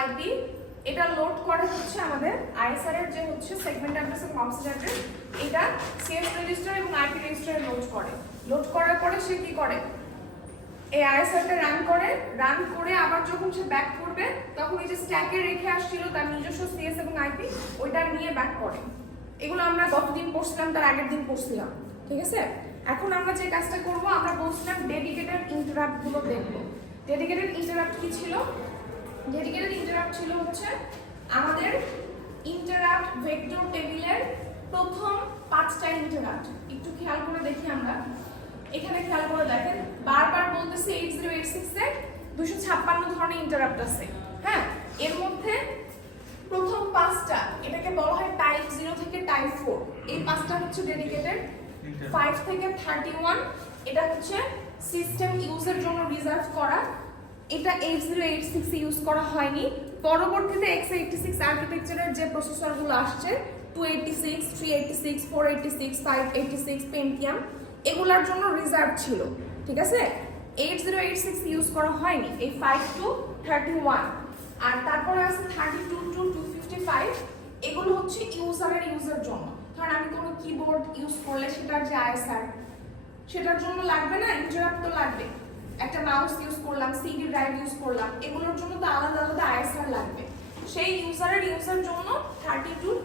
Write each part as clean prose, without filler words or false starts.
IP, এটা load করে হচ্ছে আমাদের আইএসআর এর যে হচ্ছে সেগমেন্ট অ্যাড্রেস এবং অফসেট অ্যাড্রেস, এটা সিএস রেজিস্টার এবং আইপি রেজিস্টারে লোড করে। লোড করার পরে সে কি করে, এই আইএসআরটা রান করে আবার যখন সে ব্যাক করবে তখন এই যে স্ট্যাকে রেখে আসছিল তার নিজস্ব সিএস এবং আইপি, ওইটা নিয়ে ব্যাক করে। এগুলো আমরা গতদিন পড়ছিলাম, তার আগের দিন পড়ছিলাম, ঠিক আছে। এখন আমরা যে কাজটা করব, আমরা বলছিলাম ডেডিকেটেড ইন্টারাপ্ট গুলো দেখব। ডেডিকেটেড ইন্টারাপ্ট কি ছিল? ডেডিকেটেড ইন্টারাপ্ট ছিল হচ্ছে আমাদের ইন্টারাপ্ট ভেক্টর টেবিলের প্রথম 5টা ইন্টারাপ্ট। একটু খেয়াল করে দেখি আমরা, এখানে খেয়াল করে দেখেন, বারবার বলতেছি 8086 এ 256 ধরনের ইন্টারাপ্ট আছে। হ্যাঁ, এর মধ্যে প্রথম 5টা, এটাকে বলা হয় টাইপ 0 থেকে টাইপ 4। এই 5টা হচ্ছে ডেডিকেটেড। 5 থেকে 31 এটা হচ্ছে সিস্টেম ইউজের জন্য রিজার্ভ করা। এটা 8086 এ ইউজ করা হয়নি। পরবর্তীতে x86 আর্কিটেকচারের যে প্রসেসরগুলো আসছে 286, 386, 486, 586 পেন্টিয়াম, এগুলার জন্য রিজার্ভ ছিল, ঠিক আছে। 8086 ইউজ করা হয়নি এই 5 to 31। আর তারপরে আছে 32 to 255, এগুলো হচ্ছে ইউজের জন্য। কারণ আমি কোনো কিবোর্ড ইউজ করলে সেটার যে আইএসআর, সেটার জন্য লাগবে না, ইন্টারাপ্ট তো লাগবে। একটা মাউস ইউজ করলাম, সিডি ড্রাইভ ইউজ করলাম, এগুলোর জন্য তো আলাদা আলাদা আইএসআর লাগবে। সেই ইউজের জন্য 32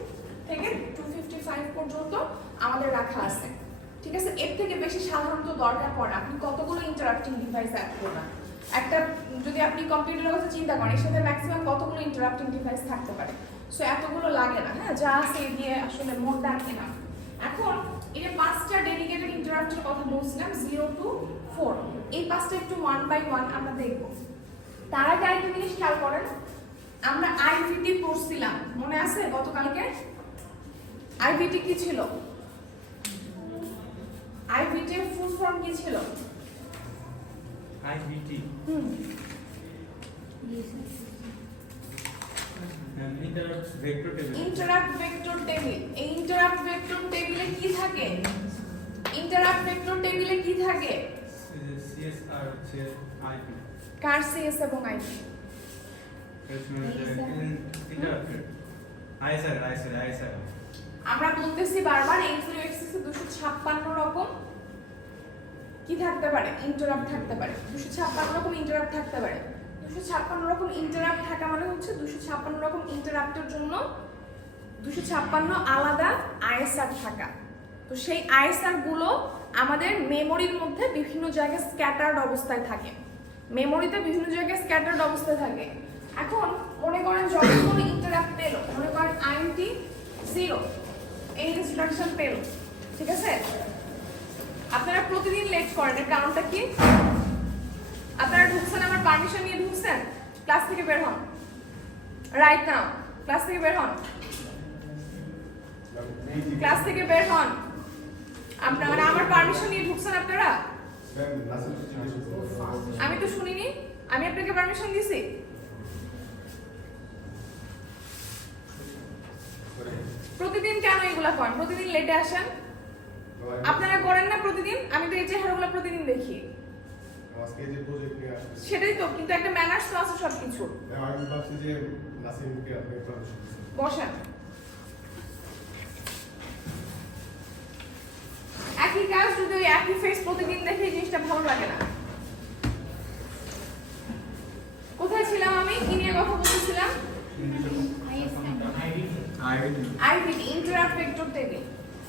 থেকে 255 পর্যন্ত আমাদের রাখা আছে, ঠিক আছে। এর থেকে বেশি সাধারণত দরকার পড়ে আপনি কতগুলো ইন্টারাপ্টিং ডিভাইস অ্যাড করবেন। একটা যদি আপনি কম্পিউটারের কথা চিন্তা করেন, এর সাথে ম্যাক্সিমাম কতগুলো ইন্টারাপ্টিং ডিভাইস থাকতে পারে। সো এতগুলো লাগে না, হ্যাঁ, যা আছে দিয়ে আসলে মোর দ্যান এনাফ। এখন এই যে 5টা ডেডিকেটেড ইন্টারাপ্টের কথা বলছিলাম 0 to 4, এই 5টা একটু 1 by 1 আমরা দেখব। তার আগে আরেকটা জিনিস খেয়াল করেন, আমরা আইভিটি পড়ছিলাম, মনে আছে গতকালকে? আইভিটি কি ছিল? আইভিটি এর ফুল ফর্ম কি ছিল? IVT interrupt vector table. Interrupt vector table. এই ইন্টারাপ্ট ভেক্টর টেবিলে কি থাকে? ইন্টারাপ্ট ভেক্টর টেবিলে কি থাকে? সিএস আর আইপি। কার সিএস এবং আইপি? Interrupted ISR. আমরা বলতেছি বারবার 8086 এ 256 রকম কি থাকতে পারে, ইন্টারাপ্ট থাকতে পারে। 256 রকম ইন্টারাপ্ট থাকতে পারে। 256 রকম ইন্টারাপ্ট থাকা মানে হচ্ছে 256 রকম ইন্টারাপ্টের জন্য 256 আলাদা আইএসআর থাকা। তো সেই আইএসআর গুলো আমাদের মেমোরির মধ্যে বিভিন্ন জায়গায় স্ক্যাটার্ড অবস্থায় থাকে। মেমোরিতে বিভিন্ন জায়গায় স্ক্যাটার্ড অবস্থায় থাকে। এখন মনে করেন যখন কোনো ইন্টারাপ্ট পেলো, মনে করেন INT 0 এই ইনস্ট্রাকশন পেলো, ঠিক আছে। আপনারা প্রতিদিন লেট করেন, এর কারণটা কি? আপনারা ঢুকছেন, আমার পারমিশন নিয়ে ঢুকছেন, ক্লাস থেকে বের হন রাইট নাও, ক্লাস থেকে বের হন, ক্লাস থেকে বের হন। আপনারা মানে আমার পারমিশন নিয়ে ঢুকছেন আপনারা? আমি তো শুনিনি, আমি আপনাকে পারমিশন দিছি? প্রতিদিন কেন এগুলা করেন? প্রতিদিন লেটে আসেন, আপনারা করেন না প্রতিদিন? আমি তো এই চেহারাগুলো প্রতিদিন দেখি। সেটাই তো, কিন্তু একটা ম্যানার্স তো আছে সবকিছু। বসেন। একই কাজ যদি ওই একই ফেস প্রতিদিন দেখে, এই জিনিসটা ভালো লাগে না। কোথায় ছিলাম আমি? কি নিয়ে কথা বলতেছিলাম? IVT, interrupt vector table.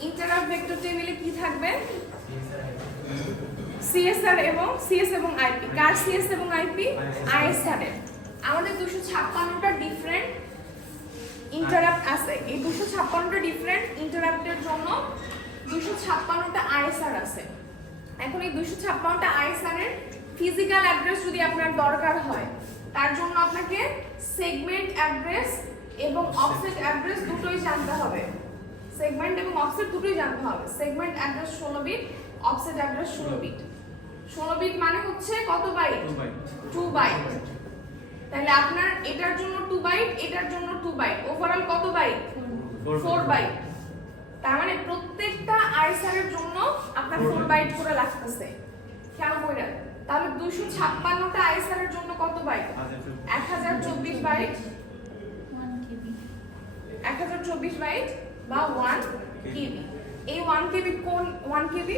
Interrupt vector টেবিলে কি থাকবে? সিএস এবং আইপি। কার সিএস এবং আইপি? আইএসআর এর। আমাদের 256টা ডিফারেন্ট ইন্টারাপ্ট আছে। এই 256টা ডিফারেন্ট ইন্টারাপ্টের জন্য 256টা আইএসআর আছে। এখন এই 256টা আইএসআর এর ফিজিক্যাল অ্যাড্রেস যদি আপনার দরকার হয়, তার জন্য আপনাকে সেগমেন্ট অ্যাড্রেস এবং অফসেট অ্যাড্রেস দুটোই জানতে হবে। সেগমেন্ট এবং অফসেট দুটোই জানতে হবে। Segment address 16 bit, offset address 16 bit. 16 bit মানে হচ্ছে কত বাইট? 2 বাইট। তাহলে আপনার এটার জন্য 2 বাইট, এটার জন্য 2 বাইট, ওভারঅল কত বাইট? 4 বাইট। তার মানে প্রত্যেকটা আইএসআর এর জন্য আপনার 4 বাইট করে লাগতেছে। খেয়াল করেন, তাহলে 256টা আইএসআর এর জন্য কত বাইট? 1024 বাইট। 1024 বাইট বা 1 কেবি। এই 1 কেবি কোন 1 কেবি?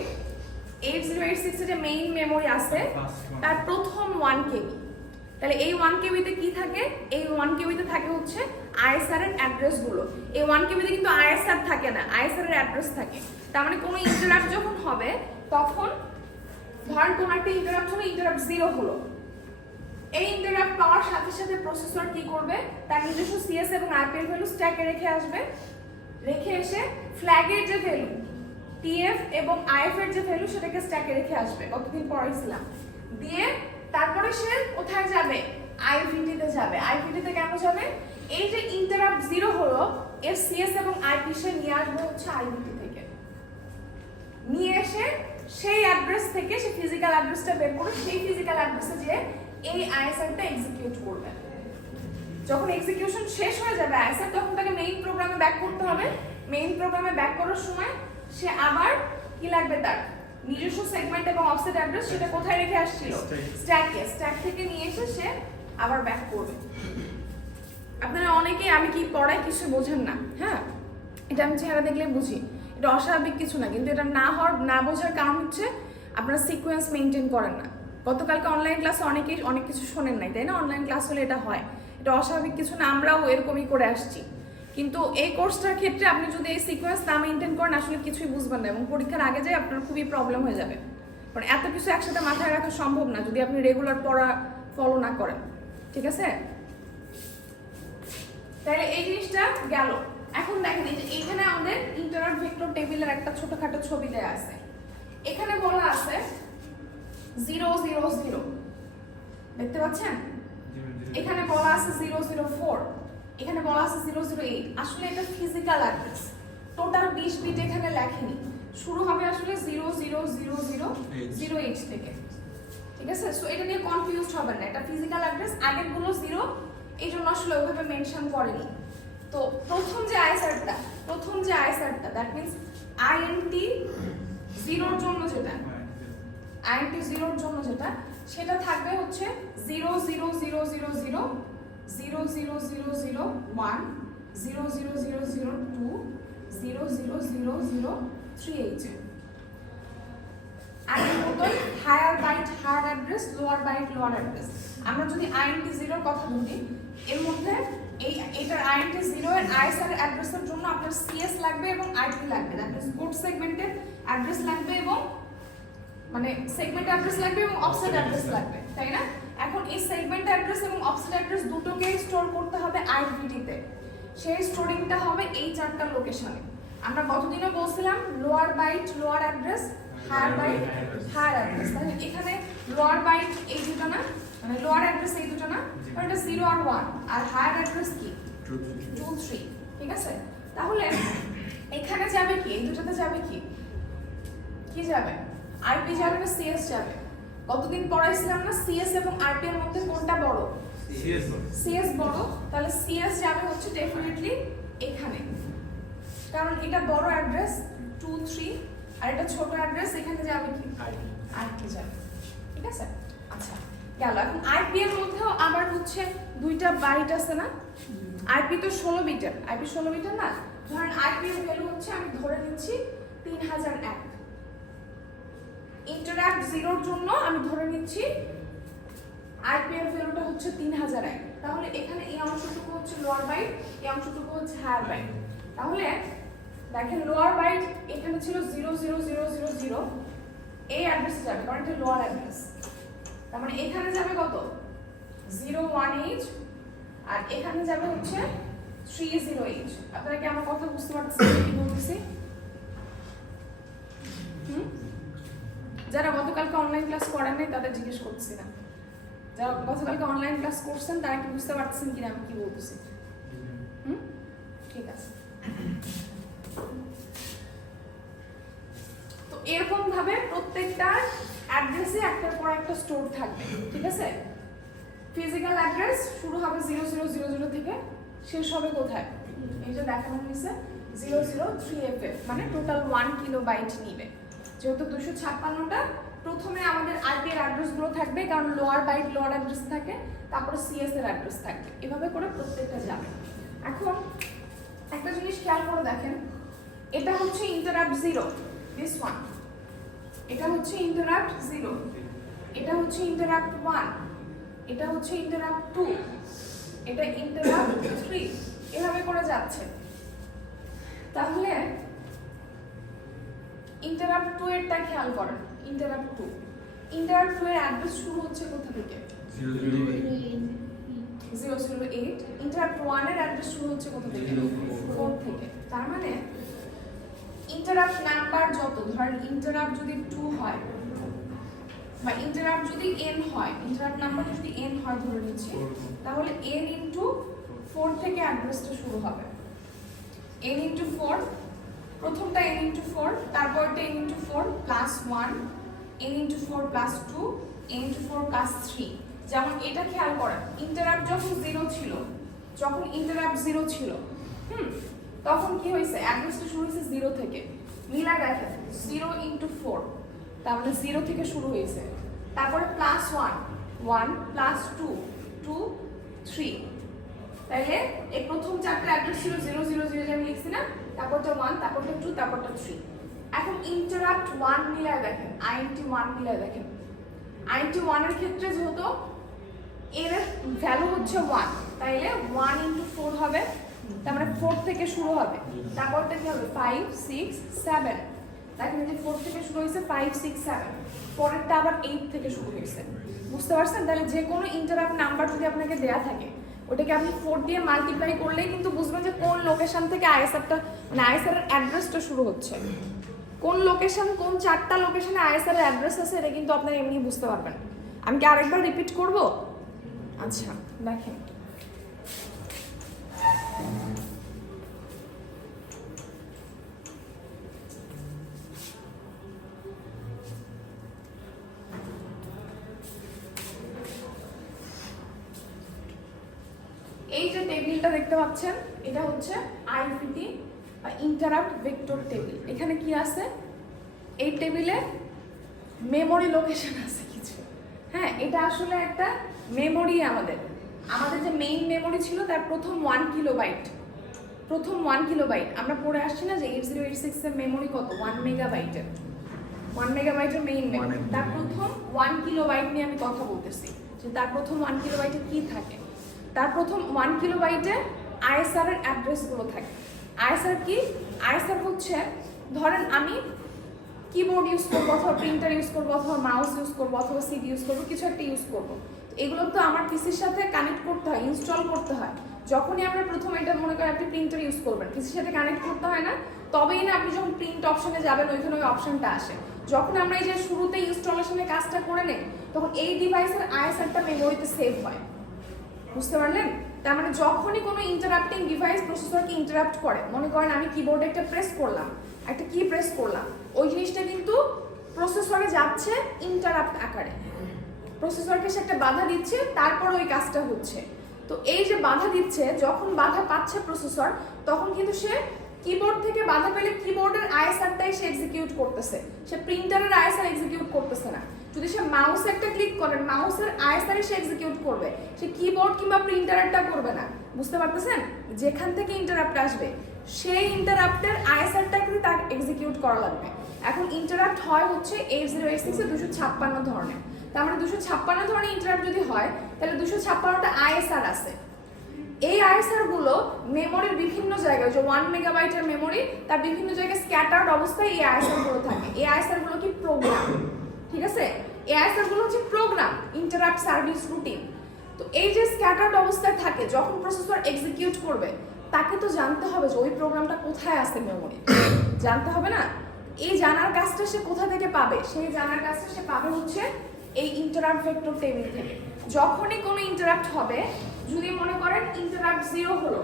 8086 এর যে মেইন মেমোরি আছে তার প্রথম 1 কেবি। তাহলে এই 1 কেবিতে কি থাকে? এই 1 কেবিতে থাকে হচ্ছে আইএসআর এর অ্যাড্রেস গুলো। এই 1 কেবিতে কিন্তু আইএসআর থাকে না, আইএসআর এর অ্যাড্রেস থাকে। তার মানে কোনো ইন্টারাপ্ট যখন হবে তখন ধরেন কোন একটা ইন্টারাপ্ট হলো, ইন্টারাপ্ট 0 হলো, এই ইন্টারাপ্ট পাওয়ার সাথে সাথে প্রসেসর কি করবে? তার নিজস্ব সিএস এবং আইপি এর ভ্যালু স্ট্যাকে রেখে আসবে, রেখে এসে ফ্ল্যাগের যে ভ্যালু টিএফ এবং আইএফ এর যে ভ্যালু সেটাকে স্ট্যাকে রেখে আসবে, কতদিন পড়াইছিলাম। দিয়ে তারপরে সে কোথায় যাবে? আইভিটি তে যাবে। আইভিটি তে কেন যাবে? এই যে ইন্টারাপ্ট 0 হলো এর সিএস এবং আইপি সে নিয়ে আসবে হচ্ছে আইভিটি থেকে। নিয়ে এসে সেই অ্যাড্রেস থেকে সে ফিজিক্যাল অ্যাড্রেসটা বের করে সেই ফিজিক্যাল অ্যাড্রেসে যে এই আইএসআরটা এক্সিকিউট করবে। যখন এক্সিকিউশন শেষ হয়ে যাবে আইএসআর, তখন তাকে মেইন প্রোগ্রামে ব্যাক করতে হবে। মেইন প্রোগ্রামে ব্যাক করার সময় সে আবার কি লাগবে? তার নিজস্ব সেগমেন্ট এবং অফসেট অ্যাড্রেস সেটা কোথায় রেখে আসছিল? স্ট্যাকে। স্ট্যাক থেকে নিয়ে এসে সে আবার ব্যাক করবে। আপনারা অনেকে আমি কি পড়াই কিছু বোঝেন না, হ্যাঁ, এটা আমি চেহারা দেখলে বুঝি, এটা অস্বাভাবিক কিছু না, কিন্তু এটা না বোঝার কারণ হচ্ছে আপনারা সিকোয়েন্স মেনটেন করেন না। গতকালকে অনলাইন ক্লাসে অনেকেই অনেক কিছু শোনেন নাই, তাই না? অনলাইন ক্লাস হলে এটা হয়, এটা অস্বাভাবিক কিছু না, আমরাও এরকমই করে আসছি। কিন্তু এই কোর্সটার ক্ষেত্রে আপনি যদি এই সিকোয়েন্স না মেনটেন করেন আসলে কিছুই বুঝবেন না, এবং পরীক্ষার আগে যায় আপনার খুবই প্রবলেম হয়ে যাবে। কারণ এত কিছু একসাথে মাথায় রাখা সম্ভব না যদি আপনি রেগুলার পড়া ফলো না করেন, ঠিক আছে? তাহলে এই জিনিসটা গেল। এখন দেখেন এই যে এইখানে আমাদের ইন্টারাপ্ট ভেক্টর টেবিলের একটা ছোটখাটো ছবি দেয়া আছে। এখানে বলা আছে 000, দেখতে পাচ্ছেন? এখানে বলা আছে 004, এখানে বলা আছে 008। আসলে এটা ফিজিক্যাল অ্যাড্রেস, টোটাল 20 বিট এখানে লেখেনি, শুরু হবে আসলে 000008 থেকে, ঠিক আছে? সো এটা নিয়ে কনফিউজড হবেন না, এটা ফিজিক্যাল অ্যাড্রেস, আগের গুলো 0, এই জন্য আসলে ওইভাবে মেনশন করেনি। তো প্রথম যে আইএসআরটা দ্যাট মিন্স আইএনটি 0 এর জন্য যেটা, আইএনটি 0 এর জন্য যেটা, সেটা থাকবে হচ্ছে 00000 00001 00002 00003H। আগের মতোই higher byte higher address, lower byte lower address. আমরা যদি আইএনটি 0 এর কথা বলি, এর মধ্যে এইটার আইএনটি 0 এর আইএসআর অ্যাড্রেসের জন্য আপনার সিএস লাগবে এবং আইপি লাগবে, দ্যাট মিন্স কোড সেগমেন্টের অ্যাড্রেস লাগবে এবং মানে সেগমেন্ট অ্যাড্রেস লাগবে এবং অফসেট অ্যাড্রেস লাগবে, তাই না? এখন এই সেগমেন্ট অ্যাড্রেস এবং অফসেট অ্যাড্রেস দুটোকেই স্টোর করতে হবে আইভিটি তে। সেই স্টোরিংটা হবে এই 4টা লোকেশনে। আমরা গতদিনও বলছিলাম lower byte lower address, higher byte higher address. তাহলে এখানে লোয়ার বাইট এই দুটো না, মানে লোয়ার অ্যাড্রেস এই দুটো না, কারণ এটা 0 আর 1, আর হায়ার অ্যাড্রেস কি 2 3, ঠিক আছে? তাহলে এখানে যাবে কি, এই দুটোতে যাবে কি, কি যাবে? আইপি যাবে না সিএস যাবে? কতদিন পড়াইছিলাম না সিএস এবং আইপি এর মধ্যে কোনটা বড়? সিএস বড়। তাহলে সিএস যাবে হচ্ছে ডেফিনেটলি এখানে, কারণ এটা বড় অ্যাড্রেস 2 3, আর এটা ছোট অ্যাড্রেস, এখানে যাবে কি আইপি যাবে, ঠিক আছে? আচ্ছা গেল। এখন আইপি এর মধ্যেও আবার হচ্ছে 2টা বাইট আছে না? আইপি তো 16 বিটের, আইপি 16 বিটের না। ধরেন আইপি এর ভ্যালু হচ্ছে, আমি ধরে নিচ্ছি 3001। ইন্টারাপ্ট 0 এর জন্য আমি ধরে নিচ্ছি আইপি এর ভ্যালুটা হচ্ছে 3001। তাহলে এখানে এই অংশটুকু হচ্ছে লোয়ার বাইট, এই অংশটুকু হচ্ছে হায়ার বাইট। তাহলে দেখেন লোয়ার বাইট এখানে ছিল 00000, এই অ্যাড্রেসে যাবে কারণ এটা লোয়ার অ্যাড্রেস। তার মানে এখানে যাবে কত? 01H, আর এখানে যাবে হচ্ছে 30H। আপনারা কি আমার কথা বুঝতে পারছেন কি বলতেছি? যারা গতকালকে অনলাইন ক্লাস করেন নাই তাদের জিজ্ঞেস করছি না, যারা গতকালকে অনলাইন ক্লাস করছেন তারা কি বুঝতে পারতেছেন কিনা আমি কি বলতেছি? ঠিক আছে। তো এরকম ভাবে প্রত্যেকটা অ্যাড্রেসে একটার পর একটা স্টোর থাকবে, ঠিক আছে? ফিজিক্যাল অ্যাড্রেস শুরু হবে 0000 থেকে, শেষ হবে কোথায়? এই যে দেখানো হয়েছে 003FF, মানে টোটাল 1 কিলোবাইট নিবে। যেহেতু 256টা, প্রথমে আমাদের আইপি এর অ্যাড্রেস গুলো থাকবে, কারণ লোয়ার বাইট লোয়ার অ্যাড্রেস থাকে, তারপরে সিএস এর অ্যাড্রেস থাকবে, এভাবে করে প্রত্যেকটা যাবে। এখন একটা জিনিস খেয়াল করে দেখেন, এটা হচ্ছে ইন্টারাপ্ট 0, দিস ওয়ান, এটা হচ্ছে ইন্টারাপ্ট 0, এটা হচ্ছে ইন্টারাপ্ট 1, এটা হচ্ছে ইন্টারাপ্ট 2, এটা ইন্টারাপ্ট 3, এভাবে করে যাচ্ছে। তাহলে ইন্টারাপ্ট 2 এরটা খেয়াল করেন, ইন্টারাপ্ট 2 এর অ্যাড্রেস শুরু হচ্ছে কোথা থেকে? 008। ইন্টারাপ্ট 1 এর অ্যাড্রেস শুরু হচ্ছে কোথা থেকে? 4 থেকে। তার মানে ইন্টারাপ্ট নাম্বার যত, ধরেন ইন্টারাপ্ট যদি 2 হয় বা ইন্টারাপ্ট যদি n হয়, ইন্টারাপ্ট নাম্বার যদি n হয় ধরে নিচ্ছি, তাহলে n ইনটু 4 থেকে অ্যাড্রেসটা শুরু হবে। n ইনটু 4, প্রথমটা n ইনটু 4, তারপরটা n into 4 plus 1, n into 4 plus 2, n into 4 plus 3। যেমন এটা খেয়াল করেন, ইন্টারাপ্ট যখন 0 ছিল, যখন ইন্টারাপ্ট 0 ছিল, তখন কি হয়েছে? অ্যাড্রেসটা শুরু হয়েছে 0 থেকে। মিলা দেখেন 0 ইনটু 4, তার মানে 0 থেকে শুরু হয়েছে। তারপরে প্লাস 1, 1 প্লাস 2, 2, 3। তাইলে এই প্রথম চারটা অ্যাড্রেস ছিল 0 0 0 যে আমি লিখছি না, তারপরটা 1, তারপরটা 2, তারপরটা 3। এখন ইন্টারাপ্ট 1 মিলায় দেখেন, আইএনটি 1 মিলায় দেখেন। আইএনটি 1 এর ক্ষেত্রে যেহেতু এর ভ্যালু হচ্ছে 1, তাইলে 1 ইনটু 4 হবে, তার মানে 4 থেকে শুরু হবে। তারপরটা কি হবে? 5 6 7। দেখেন যে 4 থেকে শুরু হয়েছে 5 6 7, পরেরটা আবার 8 থেকে শুরু হয়েছে। বুঝতে পারছেন? তাহলে যে কোনো ইন্টারাপ্ট নাম্বার যদি আপনাকে দেয়া থাকে, ওটাকে আপনি 4 দিয়ে মাল্টিপ্লাই করলেই কিন্তু বুঝবেন যে কোন লোকেশন থেকে আইএসআরটা, মানে আইএসআর এর অ্যাড্রেসটা শুরু হচ্ছে। কোন লোকেশন, কোন চারটা লোকেশনে আইএসআর এর অ্যাড্রেস আছে, এটা কিন্তু আপনারা এমনি বুঝতে পারবেন। আমি কি আরেকবার রিপিট করব? আচ্ছা দেখেন, এই যে টেবিলটা দেখতে পাচ্ছেন, এটা হচ্ছে আইপিটি বা ইন্টারাপ্ট ভেক্টর টেবিল। এখানে কি আছে? এই টেবিলে মেমোরি লোকেশন আছে কিছু। হ্যাঁ, এটা আসলে একটা মেমোরি। আমাদের যে মেইন মেমোরি ছিল তার প্রথম 1 কিলোবাইট, প্রথম 1 কিলোবাইট আমরা পড়ে আসছি না যে 8086 এর মেমোরি কত? 1 মেগাবাইটের। 1 মেগাবাইটের মেইন মেমোরি, তার প্রথম 1 কিলোবাইট নিয়ে আমি কথা বলতেছি যে তার প্রথম 1 কিলোবাইটে কি থাকে। তার প্রথম 1 কিলোবাইটে আইএসআর এর অ্যাড্রেসগুলো থাকে। আইএসআর কি? আইএসআর হচ্ছে, ধরেন আমি কিবোর্ড ইউজ করবো, অথবা প্রিন্টার ইউজ করবো, অথবা মাউস ইউজ করবো, অথবা সিডি ইউজ করবো, কিছু একটা ইউজ করবো। এগুলো তো আমার পিসির সাথে কানেক্ট করতে হয়, ইনস্টল করতে হয়। যখনই আমরা প্রথম এটা মনে করেন আপনি প্রিন্টার ইউজ করবেন, পিসির সাথে কানেক্ট করতে হয় না, তবেই না আপনি যখন প্রিন্ট অপশনে যাবেন ওইখানে ওই অপশনটা আসে। যখন আমরা এই যে শুরুতে ইনস্টলেশনের কাজটা করে নেই, তখন এই ডিভাইসের আইএসআরটা মেমোরিতে সেভ হয়। বুঝতে পারলেন? তার মানে যখনই কোনো ইন্টারাপ্টিং ডিভাইস প্রসেসরকে ইন্টারাপ্ট করে, মনে করেন আমি কিবোর্ডে একটা প্রেস করলাম, একটা কি প্রেস করলাম, ওই জিনিসটা কিন্তু প্রসেসরে যাচ্ছে ইন্টারাপ্ট আকারে। প্রসেসরকে সে একটা বাধা দিচ্ছে, তারপর ওই কাজটা হচ্ছে। তো এই যে বাধা দিচ্ছে, যখন বাধা পাচ্ছে প্রসেসর, তখন কিন্তু সে কিবোর্ড থেকে বাধা পেলে কিবোর্ডের আইএসআরটাই সে এক্সিকিউট করতেছে, সে প্রিন্টারের আইএসআর এক্সিকিউট করতেছে না। যদি সে মাউস একটা ক্লিক করেন, মাউসের আইএসআর সে এক্সিকিউট করবে, সে কিবোর্ড কিংবা প্রিন্টারেরটা করবে না। বুঝতে পারতেছেন? যেখান থেকে ইন্টারাপ্ট আসবে সেই ইন্টারাপ্টের আইএসআরটা কিন্তু তাকে এক্সিকিউট করা লাগবে। এখন ইন্টারাপ্ট হয় হচ্ছে 8086 এ 256 ধরনের। তার মানে 256 ধরনের ইন্টারাপ্ট যদি হয়, তাহলে 256টা আইএসআর আছে। এই আইএসআর গুলো মেমোরির বিভিন্ন জায়গায়, যে 1 মেগাবাইটের মেমোরি, তার বিভিন্ন জায়গায় স্ক্যাটার্ড অবস্থায় এই আইএসআর গুলো থাকে। এই আইএসআর গুলো কি? প্রোগ্রাম। ঠিক আছে? এই আইএসআর গুলো হচ্ছে প্রোগ্রাম, ইন্টারাপ্ট সার্ভিস রুটিন। তো এই যে স্ক্যাটার্ড অবস্থায় থাকে, যখন প্রসেসর এক্সিকিউট করবে, তাকে তো জানতে হবে যে ওই প্রোগ্রামটা কোথায় আছে মেমোরি, জানতে হবে না? এই জানার কাজটা সে কোথা থেকে পাবে? সেই জানার কাজটা সে পাবে হচ্ছে এই ইন্টারাপ্ট ভেক্টর টেবিল থেকে। যখনই কোনো ইন্টারাপ্ট হবে, যদি মনে করেন ইন্টারাপ্ট 0 হলো,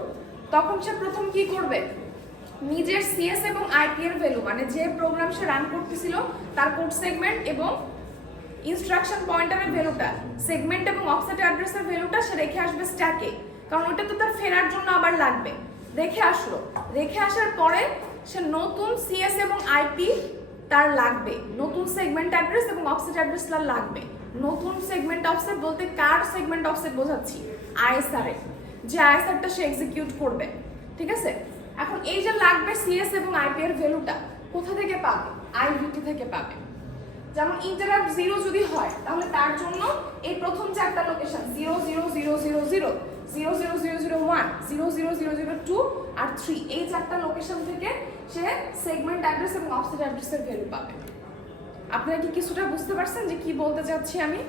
তখন সে প্রথম কি করবে? নিজের সিএস এবং আইপি এর ভ্যালু, মানে যে প্রোগ্রাম সে রান করতেছিল তার কোড সেগমেন্ট এবং ইনস্ট্রাকশন পয়েন্টারের ভ্যালুটা, সেগমেন্ট এবং অফসেট অ্যাড্রেসের ভ্যালুটা সে রেখে আসবে স্ট্যাকে, কারণ ওটা তো তার ফেরার জন্য আবার লাগবে। রেখে আসলো, রেখে আসার পরে সে নতুন সিএস এবং আইপি তার লাগবে, নতুন সেগমেন্ট অ্যাড্রেস এবং অফসেট অ্যাড্রেস তার লাগবে। নতুন সেগমেন্ট অফসেট বলতে কার সেগমেন্ট অফসেট বোঝাচ্ছি? আইএসআর এর, যে আইএসআরটা সে এক্সিকিউট করবে। ঠিক আছে? এখন এই যে লাগবে সিএস এবং আইপি এর ভ্যালুটা কোথা থেকে পাবে? আইভিটি থেকে পাবে। যেমন ইন্টারাপ্ট 0 যদি হয় তাহলে তার জন্য এই প্রথম চারটা লোকেশন 0 0 0 0 0 0 0 0 0 1 0 0 0 0 2 আর 3 এই চারটা লোকেশন থেকে সে সেগমেন্ট অ্যাড্রেস এবং অফসেট অ্যাড্রেসের ভ্যালু পাবে। আপনারা কি কিছুটা বুঝতে পারছেন যে কি বলতে চাচ্ছি আমি?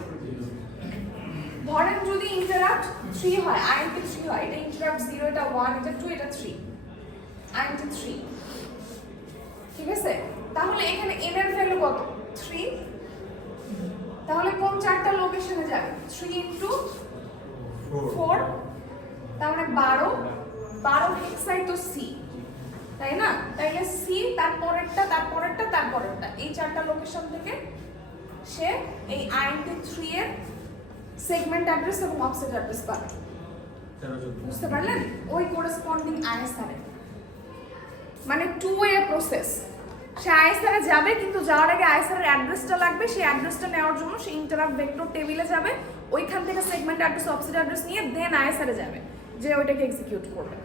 ধরেন যদি ইন্টারাপ্ট 3 হয়, আইএনটি 3 হয়, এটা ইন্টারাপ্ট 0, এটা 1, এটা 2, এটা 3, আইএনটি 3, ঠিক আছে? তাহলে এখানে n এর ভ্যালু কত? 3। তাহলে কোন চারটা লোকেশনে যাবে? 3 ইনটু 4, তার মানে 12 হেক্সাই তো সি, তাই না? তাইলে সি তারপরেরটা এই চারটা লোকেশন থেকে সে এই আইএনটি 3 এর সেগমেন্ট অ্যাড্রেস এবং অফসেট অ্যাড্রেস পাবে। বুঝতে পারলেন? ওই করেসপন্ডিং আইএসআর এ মানে টু ওয়ে প্রসেস। সে আইএসআর এ যাবে, কিন্তু যাওয়ার আগে আইএসআর এর অ্যাড্রেসটা লাগবে। সেই অ্যাড্রেসটা নেওয়ার জন্য সে ইন্টারাপ্ট ভেক্টর টেবিলে যাবে, ওইখান থেকে সেগমেন্ট অ্যাড্রেস অফসেট অ্যাড্রেস নিয়ে দেন আইএসআর এ যাবে, যে ওইটাকে এক্সিকিউট করবে।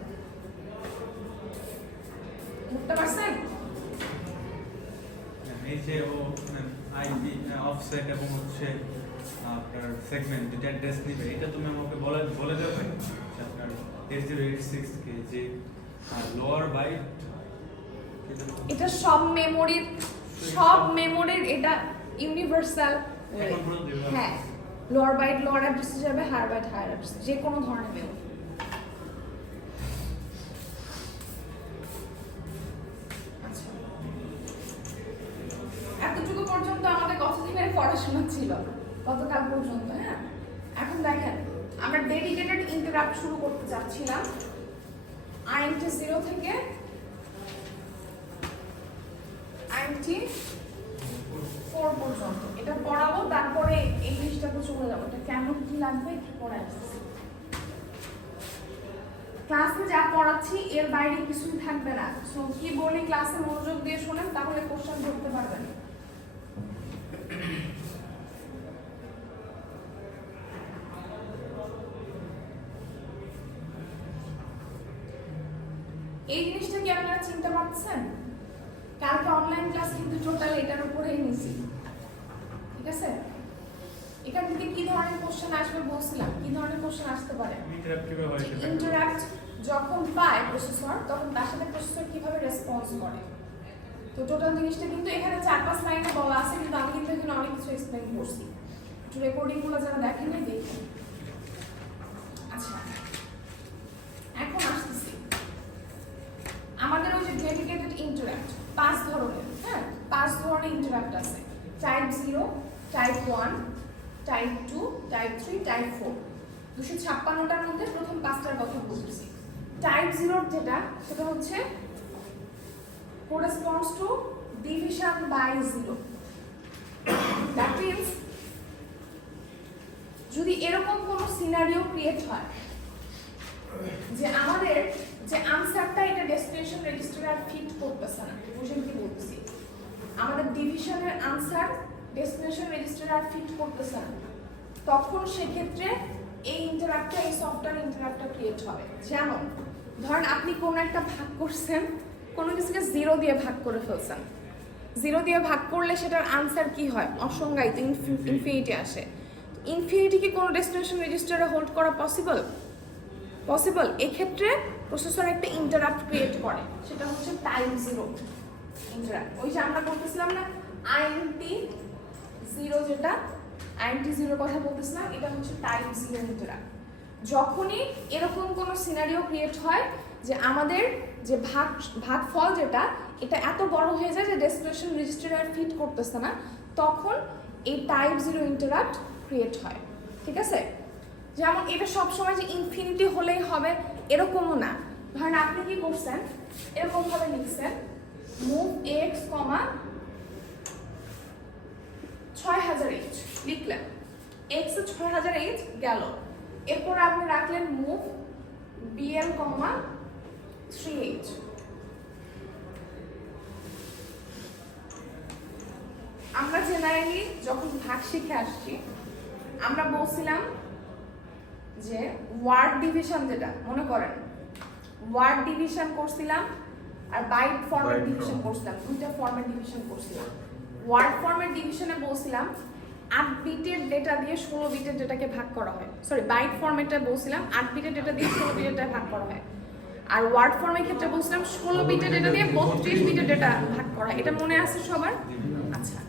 বুঝতে পারছেন? এই যে ও আইপি অফসেট এবং হচ্ছে আপনার সেগমেন্ট যেটা অ্যাড্রেস নিবে, এটা তুমি আমাকে বলে দেবে আপনার 8086 কে যে লোয়ার বাইট, এটা সব মেমোরির এটা ইউনিভার্সাল। হ্যাঁ, লোয়ার বাইট লোয়ার অ্যাড্রেসে যাবে, হায়ার বাইট হায়ার অ্যাড্রেস, যে কোনো ধরনের মেমোরি। আচ্ছা, এতটুকু পর্যন্ত আমাদের কতদিনের পড়াশোনা ছিল? গতকাল পর্যন্ত। হ্যাঁ, এখন দেখেন আমরা ডেডিকেটেড ইন্টারাপ্ট শুরু করতে যাচ্ছিলাম আইএনটি 0 থেকে আইএনটি 4 পর্যন্ত। এটা পড়াবো, তারপরে এই জিনিসটাতে চলে যাবো। এটা কেমন কি লাগবে একটু পরে আসছি। ক্লাসে যা পড়াচ্ছি এর বাইরে কিছুই থাকবে না। সো কি বলি ক্লাসে মনোযোগ দিয়ে শোনেন, তাহলে কোশ্চেন ধরতে পারবেন। এই জিনিসটা কি আপনারা চিন্তা পাচ্ছেন? কালকে অনলাইন ক্লাস কিন্তু টোটাল এটার উপরেই নিছি, ঠিক আছে? এখান থেকে কি ধরনের কোশ্চেন আসবে বলছিলাম, কি ধরনের কোশ্চেন আসতে পারে? ইন্টারাপ্ট যখন পায় প্রসেসর, তখন তার সাথে প্রসেসর কিভাবে রেসপন্স করে। তো টোটাল জিনিসটা কিন্তু এখানে 4-5 লাইনে বলা আছে, কিন্তু আমি কিন্তু এখানে অনেক কিছু এক্সপ্লেইন করছি। একটু রেকর্ডিংগুলো যারা দেখেনি দেখুন। আচ্ছা, এখন আসতেছি আমাদের ওই যে ডেডিকেটেড ইন্টারাপ্ট 5 ধরনের। হ্যাঁ, 5 ধরনের ইন্টারাপ্ট আছে। Type 0, type 1, type 2, type 3, type 4। 256টার মধ্যে প্রথম 5টার কথা বলছি। টাইপ 0 যেটা, সেটা হচ্ছে corresponds to division by 0. That means যদি এরকম কোনো সিনারিও ক্রিয়েট হয় যে আমাদের যে আনসারটা এটা ডেস্টিনেশন রেজিস্টারে আর ফিট করতেছে না, বুঝেন কি বলতেছি? আমাদের ডিভিশনের আনসার ডেস্টিনেশন রেজিস্টারে আর ফিট করতেছে না, তখন সেক্ষেত্রে এই ইন্টারাপ্টটা, এই সফটওয়্যার ইন্টারাপ্টটা ক্রিয়েট হবে। যেমন ধরেন আপনি কোনো একটা ভাগ করছেন, কোনো কিছুকে 0 দিয়ে ভাগ করে ফেলছেন। 0 দিয়ে ভাগ করলে সেটার আনসার কি হয়? অসংজ্ঞায়িত, ইনফিনিটি আসে। ইনফিনিটি কি কোনো ডেস্টিনেশন রেজিস্টারে হোল্ড করা পসিবল? এক্ষেত্রে প্রসেসর একটা ইন্টারাপ্ট ক্রিয়েট করে, সেটা হচ্ছে টাইপ 0 ইন্টারাপ্ট। ওই যে আমরা বলতেছিলাম না আইএনটি 0, যেটা আইএনটি 0 কথা বলতেছিলাম, এটা হচ্ছে টাইপ 0 ইন্টারাপ্ট। যখনই এরকম কোনো সিনারিও ক্রিয়েট হয় যে আমাদের যে ভাগফল যেটা, এটা এত বড় হয়ে যায় যে ডেস্টিনেশন রেজিস্টারে আর ফিট করতেছে না, তখন এই টাইপ 0 ইন্টারাপ্ট ক্রিয়েট হয়। ঠিক আছে? যেমন এটা সবসময় যে ইনফিনিটি হলেই হবে এরকমও না। ধরেন আপনি কি করছেন, এরকম ভাবে লিখছেন মুভ x, 6000h লিখলেন, x এ 6000h গেল। এরপর আপনি রাখলেন মুভ bl, 3h। আমরা জেনারেলি যখন ভাগ শিখে আসছি, আমরা বলছিলাম যে ওয়ার্ড ডিভিশন, যেটা মনে করেন ওয়ার্ড ডিভিশন করছিলাম আর byte format Byte division format. করছিলাম, দুইটা ফরম্যাট ডিভিশন করছিলাম। ওয়ার্ড ফরম্যাট ডিভিশনে বলছিলাম 8 বিটের ডেটা দিয়ে 16 বিটের ডেটাকে ভাগ করা হয়, সরি বাইট ফরম্যাটে বলছিলাম 8 বিটের ডেটা দিয়ে 16 বিটের ডেটা ভাগ করা হয়, আর ওয়ার্ড ফরম্যাটের ক্ষেত্রে বলছিলাম 16 বিটের ডেটা দিয়ে 32 বিটের ডেটা ভাগ করা হয়। এটা মনে আছে সবার? আচ্ছা,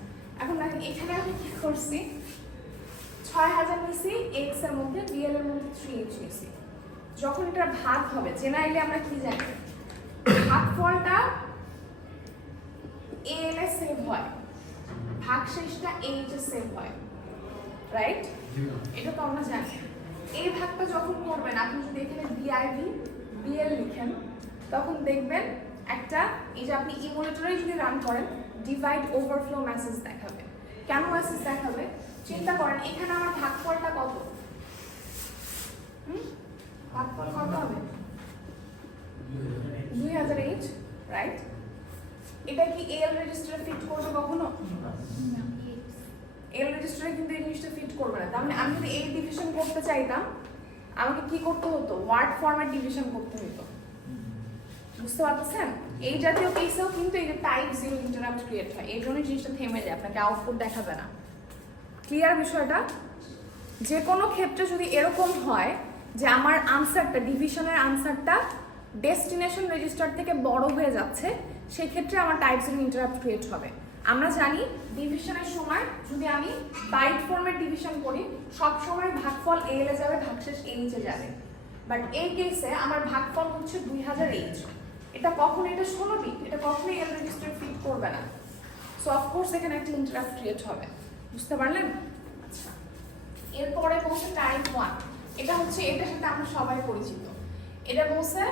এখন দেখেন এখানে আমি কি করছি, 6000 নিছি x এর মধ্যে, bl এর মধ্যে 3h নিছি। যখন এটা ভাগ হবে, জেনারেলি আমরা কি জানি, ভাগফলটা al এ সেভ হয়, ভাগশেষটা h এ সেভ হয়, রাইট? এটা তো আমরা জানি। এই ভাগটা যখন করবেন, আপনি যদি এখানে div bl লিখেন, তখন দেখবেন একটা, এই যে আপনি ইমুলেটরে যদি রান করেন, ডিভাইড ওভারফ্লো মেসেজ দেখাবে। কেন মেসেজ দেখাবে? চিন্তা করেন এখানে আমার ভাগফলটা কত, ভাগফল কত হবে? 2008, রাইট? এটা কি এল রেজিস্টারে ফিট করবে কখনো? এল রেজিস্টারে কিন্তু এই জিনিসটা ফিট করবে না। তার মানে আমি যদি এই ডিভিশন করতে চাইতাম, আমাকে কি করতে হতো? ওয়ার্ড ফরম্যাট ডিভিশন করতে হতো। বুঝতে পারতেছেন? এই জাতীয় কেসেও কিন্তু এই যে টাইপ 0 ইন্টারাপ্ট ক্রিয়েট হয়, এই জন্য জিনিসটা থেমে যায়, আপনাকে আউটপুট দেখাবে না। ক্লিয়ার বিষয়টা? যে কোনো ক্ষেত্রে যদি এরকম হয় যে আমার আনসারটা, ডিভিশনের আনসারটা ডেস্টিনেশন রেজিস্টার থেকে বড় হয়ে যাচ্ছে, সেই ক্ষেত্রে আমার টাইপ 0 ইন্টারাপ্ট ক্রিয়েট হবে। আমরা জানি ডিভিশনের সময় যদি আমি বাইট ফরম্যাট ডিভিশন করি, সব সময় ভাগফল এল এ যাবে, ভাগশেষ এইচ এ যাবে। বাট এই কেসে আমার ভাগফল হচ্ছে 2008, এটা কখনো, এটা 16 বিট, এটা কখনোই এল রেজিস্টারে ফিট করবে না। সো অফকোর্স এখানে একটা ইন্টারাপ্ট ক্রিয়েট হবে। বুঝতে পারলেন? আচ্ছা, এরপরে বলছে টাইপ 1। এটা হচ্ছে, এটার সাথে আমরা সবাই পরিচিত। এটা বলছে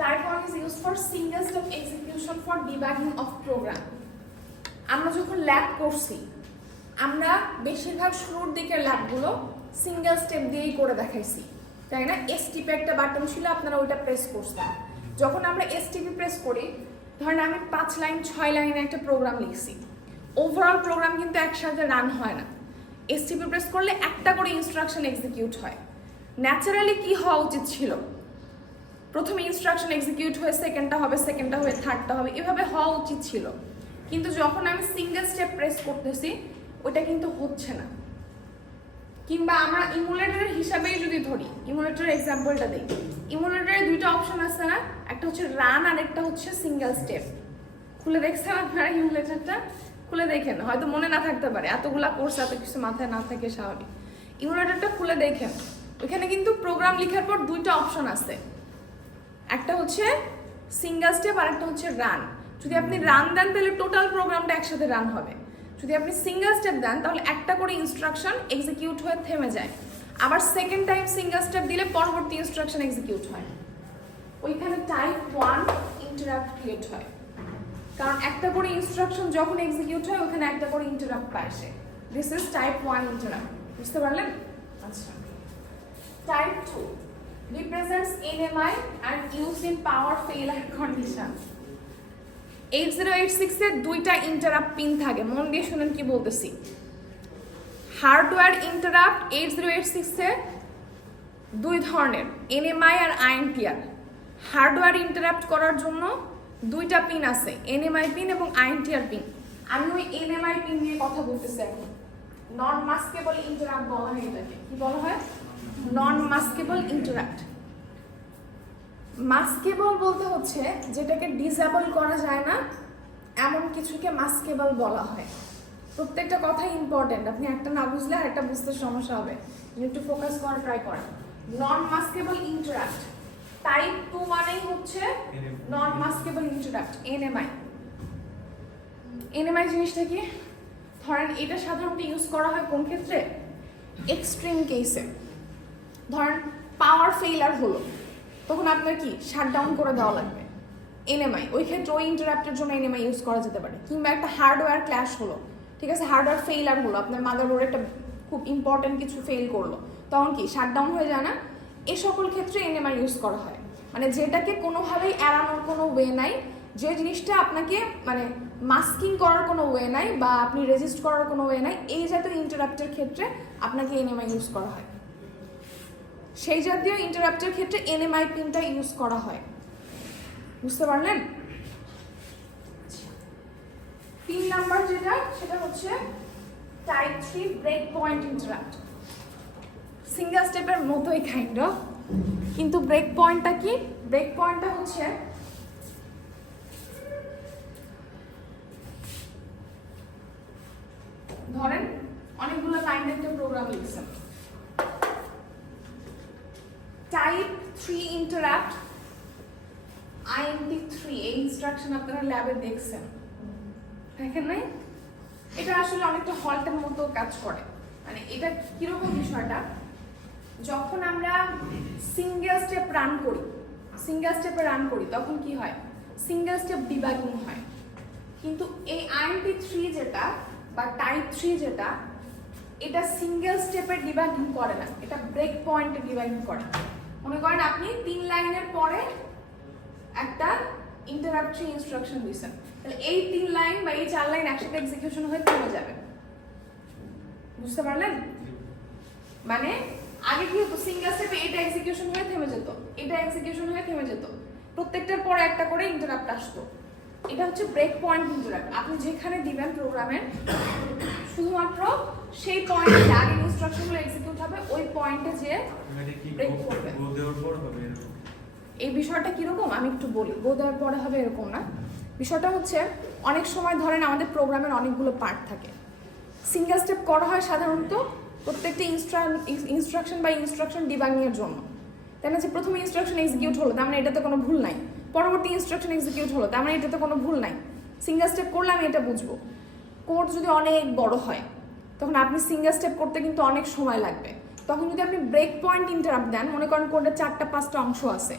type 1 is used for single step execution for debugging of program. আমরা যখন ল্যাব করছি, আমরা বেশিরভাগ শুরুর দিকের ল্যাবগুলো সিঙ্গেল স্টেপ দিয়েই করে দেখাইছি, তাই না? এসটিপি একটা বাটন ছিল, আপনারা ওইটা প্রেস করছেন। যখন আমরা এসটিপি প্রেস করি, ধরেন আমি 5 লাইন 6 লাইনে একটা প্রোগ্রাম লিখছি, ওভারঅল প্রোগ্রাম কিন্তু একসাথে রান হয় না। এসটিপি প্রেস করলে একটা করে ইনস্ট্রাকশন এক্সিকিউট হয়। ন্যাচারালি কি হওয়া উচিত ছিল? প্রথমে ইনস্ট্রাকশন এক্সিকিউট হয়ে সেকেন্ডটা হবে, সেকেন্ডটা হয়ে থার্ডটা হবে, এভাবে হওয়া উচিত ছিল। কিন্তু যখন আমি সিঙ্গেল স্টেপ প্রেস করতেছি, ওটা কিন্তু হচ্ছে না। কিংবা আমরা ইমুলেটরের হিসাবেই যদি ধরি, ইমুলেটরের এক্সাম্পলটা দিই, ইমুলেটরে দুইটা অপশন আছে না, একটা হচ্ছে রান আর একটা হচ্ছে সিঙ্গেল স্টেপ। খুলে দেখছেন আপনারা ইমুলেটরটা? খুলে দেখেন, হয়তো মনে না থাকতে পারে, এতগুলা কোর্স এত কিছু মাথায় না থাকে স্বাভাবিক। ইমুলেটরটা খুলে দেখেন, ওইখানে কিন্তু প্রোগ্রাম লেখার পর দুইটা অপশন আছে, একটা হচ্ছে সিঙ্গেল স্টেপ আর একটা হচ্ছে রান। যদি আপনি রান দেন তাহলে টোটাল প্রোগ্রামটা একসাথে রান হবে, যদি আপনি সিঙ্গেল স্টেপ দেন তাহলে একটা করে ইনস্ট্রাকশন এক্সিকিউট হয়ে থেমে যায়, আবার সেকেন্ড টাইম সিঙ্গেল স্টেপ দিলে পরবর্তী ইনস্ট্রাকশন এক্সিকিউট হয়। ওইখানে টাইপ 1 ইন্টারাপ্ট ক্রিয়েট হয়, কারণ একটা করে ইনস্ট্রাকশন যখন এক্সিকিউট হয় ওখানে একটা করে ইন্টারাপ্ট আসে। This is type 1 interrupt. বুঝতে পারলেন? আচ্ছা, type 2 represents NMI and used in power failure condition. 8086 এর দুইটা ইন্টারাপ্ট পিন থাকে, মন দিয়ে শুনেন কি বলতেছি। হার্ডওয়্যার ইন্টারাপ্ট 8086 এ দুই ধরনের, NMI আর INTR। হার্ডওয়্যার ইন্টারাপ্ট করার জন্য দুইটা পিন আছে, NMI পিন এবং INTR পিন। আমি ওই NMI পিন নিয়ে কথা বলতেছি এখন। নন মাস্কেবল ইন্টারাপ্ট বলা হয় এটাকে। কি বলা হয়? নন মাস্কেবল ইন্টারাপ্ট। মাস্কেবল বলতে হচ্ছে যেটাকে ডিসেবল করা যায় না, এমন কিছুকে মাস্কেবল বলা হয়। প্রত্যেকটা কথাই ইম্পর্টেন্ট, আপনি একটা না বুঝলে আর একটা বুঝতে সমস্যা হবে, একটু ফোকাস করা ট্রাই করেন। নন মাস্কেবল ইন্টারাপ্ট টাইপ 2 মানেই হচ্ছে নন মাস্কেবল ইন্টারাপ্ট, NMI। NMI জিনিসটা কি? ধরেন এটা সাধারণত ইউজ করা হয় কোন ক্ষেত্রে? এক্সট্রিম কেসে। ধরেন পাওয়ার ফেইলার হলো, তখন আপনার কি শাটডাউন করে দেওয়া লাগবে, NMI। ওই ক্ষেত্রে ওই ইন্টারাপ্টের জন্য NMI ইউজ করা যেতে পারে। কিংবা একটা হার্ডওয়্যার ক্ল্যাশ হলো, ঠিক আছে, হার্ডওয়্যার ফেইলার হলো, আপনার মাদারবোর্ড একটা খুব ইম্পর্টেন্ট কিছু ফেল করলো, তখন কি শাটডাউন হয়ে যায় না? এই সকল ক্ষেত্রে NMI ইউজ করা হয়। মানে যেটাকে কোনোভাবেই এড়ানোর কোনো ওয়ে নাই, যে জিনিসটা আপনাকে মানে মাস্কিং করার কোনো ওয়ে নাই বা আপনি রেজিস্ট করার কোনো ওয়ে নাই, এই জাতীয় ইন্টারাপ্টের ক্ষেত্রে আপনাকে NMI ইউজ করা হয়। সেই জাতীয় ইন্টারাপ্টের ক্ষেত্রে NMI পিনটা ইউজ করা হয়। বুঝতে পারলেন? 3 নাম্বার যেটা সেটা হচ্ছে type 3 break point interrupt. Single স্টেপের মতোই কাইন্ড অফ, কিন্তু ব্রেক পয়েন্টটা কি? ব্রেক পয়েন্টটা হচ্ছে ধরেন অনেকগুলো লাইনের একটা প্রোগ্রাম লিখছেন, টাইপ 3 ইন্টারাপ্ট INT3, এই ইনস্ট্রাকশন আপনারা ল্যাবে দেখছেন, দেখেন নাই? এটা আসলে অনেকটা হল্টের মতো কাজ করে। মানে এটা কিরকম বিষয়টা, যখন আমরা সিঙ্গেল স্টেপ রান করি, সিঙ্গেল স্টেপে রান করি তখন কি হয়? সিঙ্গেল স্টেপ ডিবাগিং হয়। কিন্তু এই INT3 যেটা বা টাইপ 3 যেটা, এটা সিঙ্গেল স্টেপের ডিবাগিং করে না, এটা ব্রেক পয়েন্টে ডিবাগিং করে। মনে করেন আপনি 3 লাইনের পরে একটা ইন্টারাপ্টরি ইনস্ট্রাকশন দিয়েছেন, তাহলে এই 3 লাইন বা এই 4 লাইন একসাথে এক্সিকিউশন হয়ে থেমে যাবে। বুঝতে পারলেন? মানে আগে কি হতো, সিঙ্গেল স্টেপে এটা এক্সিকিউশন হয়ে থেমে যেত, এটা এক্সিকিউশন হয়ে থেমে যেত, প্রত্যেকটার পরে একটা করে ইন্টারাপ্ট আসতো। এটা হচ্ছে ব্রেক পয়েন্ট ইন্টারাপ্ট। আপনি যেখানে দিবেন প্রোগ্রামের, শুধুমাত্র সেই পয়েন্টে আগে ইনস্ট্রাকশনগুলো এক্সিকিউট হবে, ওই পয়েন্টে যে ব্রেক করবে। এই বিষয়টা কিরকম আমি একটু বলি। গো দেওয়ার পরে হবে এরকম না, বিষয়টা হচ্ছে অনেক সময় ধরেন আমাদের প্রোগ্রামের অনেকগুলো পার্ট থাকে, সিঙ্গেল স্টেপ করা হয় সাধারণত প্রত্যেকটা ইনস্ট্রাকশন বা ইনস্ট্রাকশন ডিবাগিং এর জন্য, তাই না? যে প্রথম ইনস্ট্রাকশন এক্সিকিউট হলো, তার মানে এটাতে কোনো ভুল নাই, পরবর্তী ইনস্ট্রাকশন এক্সিকিউট হলো, তার মানে এটাতে কোনো ভুল নাই। সিঙ্গেল স্টেপ করলে আমি এটা বুঝবো। কোড যদি অনেক বড় হয় তখন আপনি সিঙ্গেল স্টেপ করতে কিন্তু অনেক সময় লাগবে। তখন যদি আপনি ব্রেক পয়েন্ট ইন্টারাপ্ট দেন, মনে করেন কোডের 4টা-5টা অংশ আছে,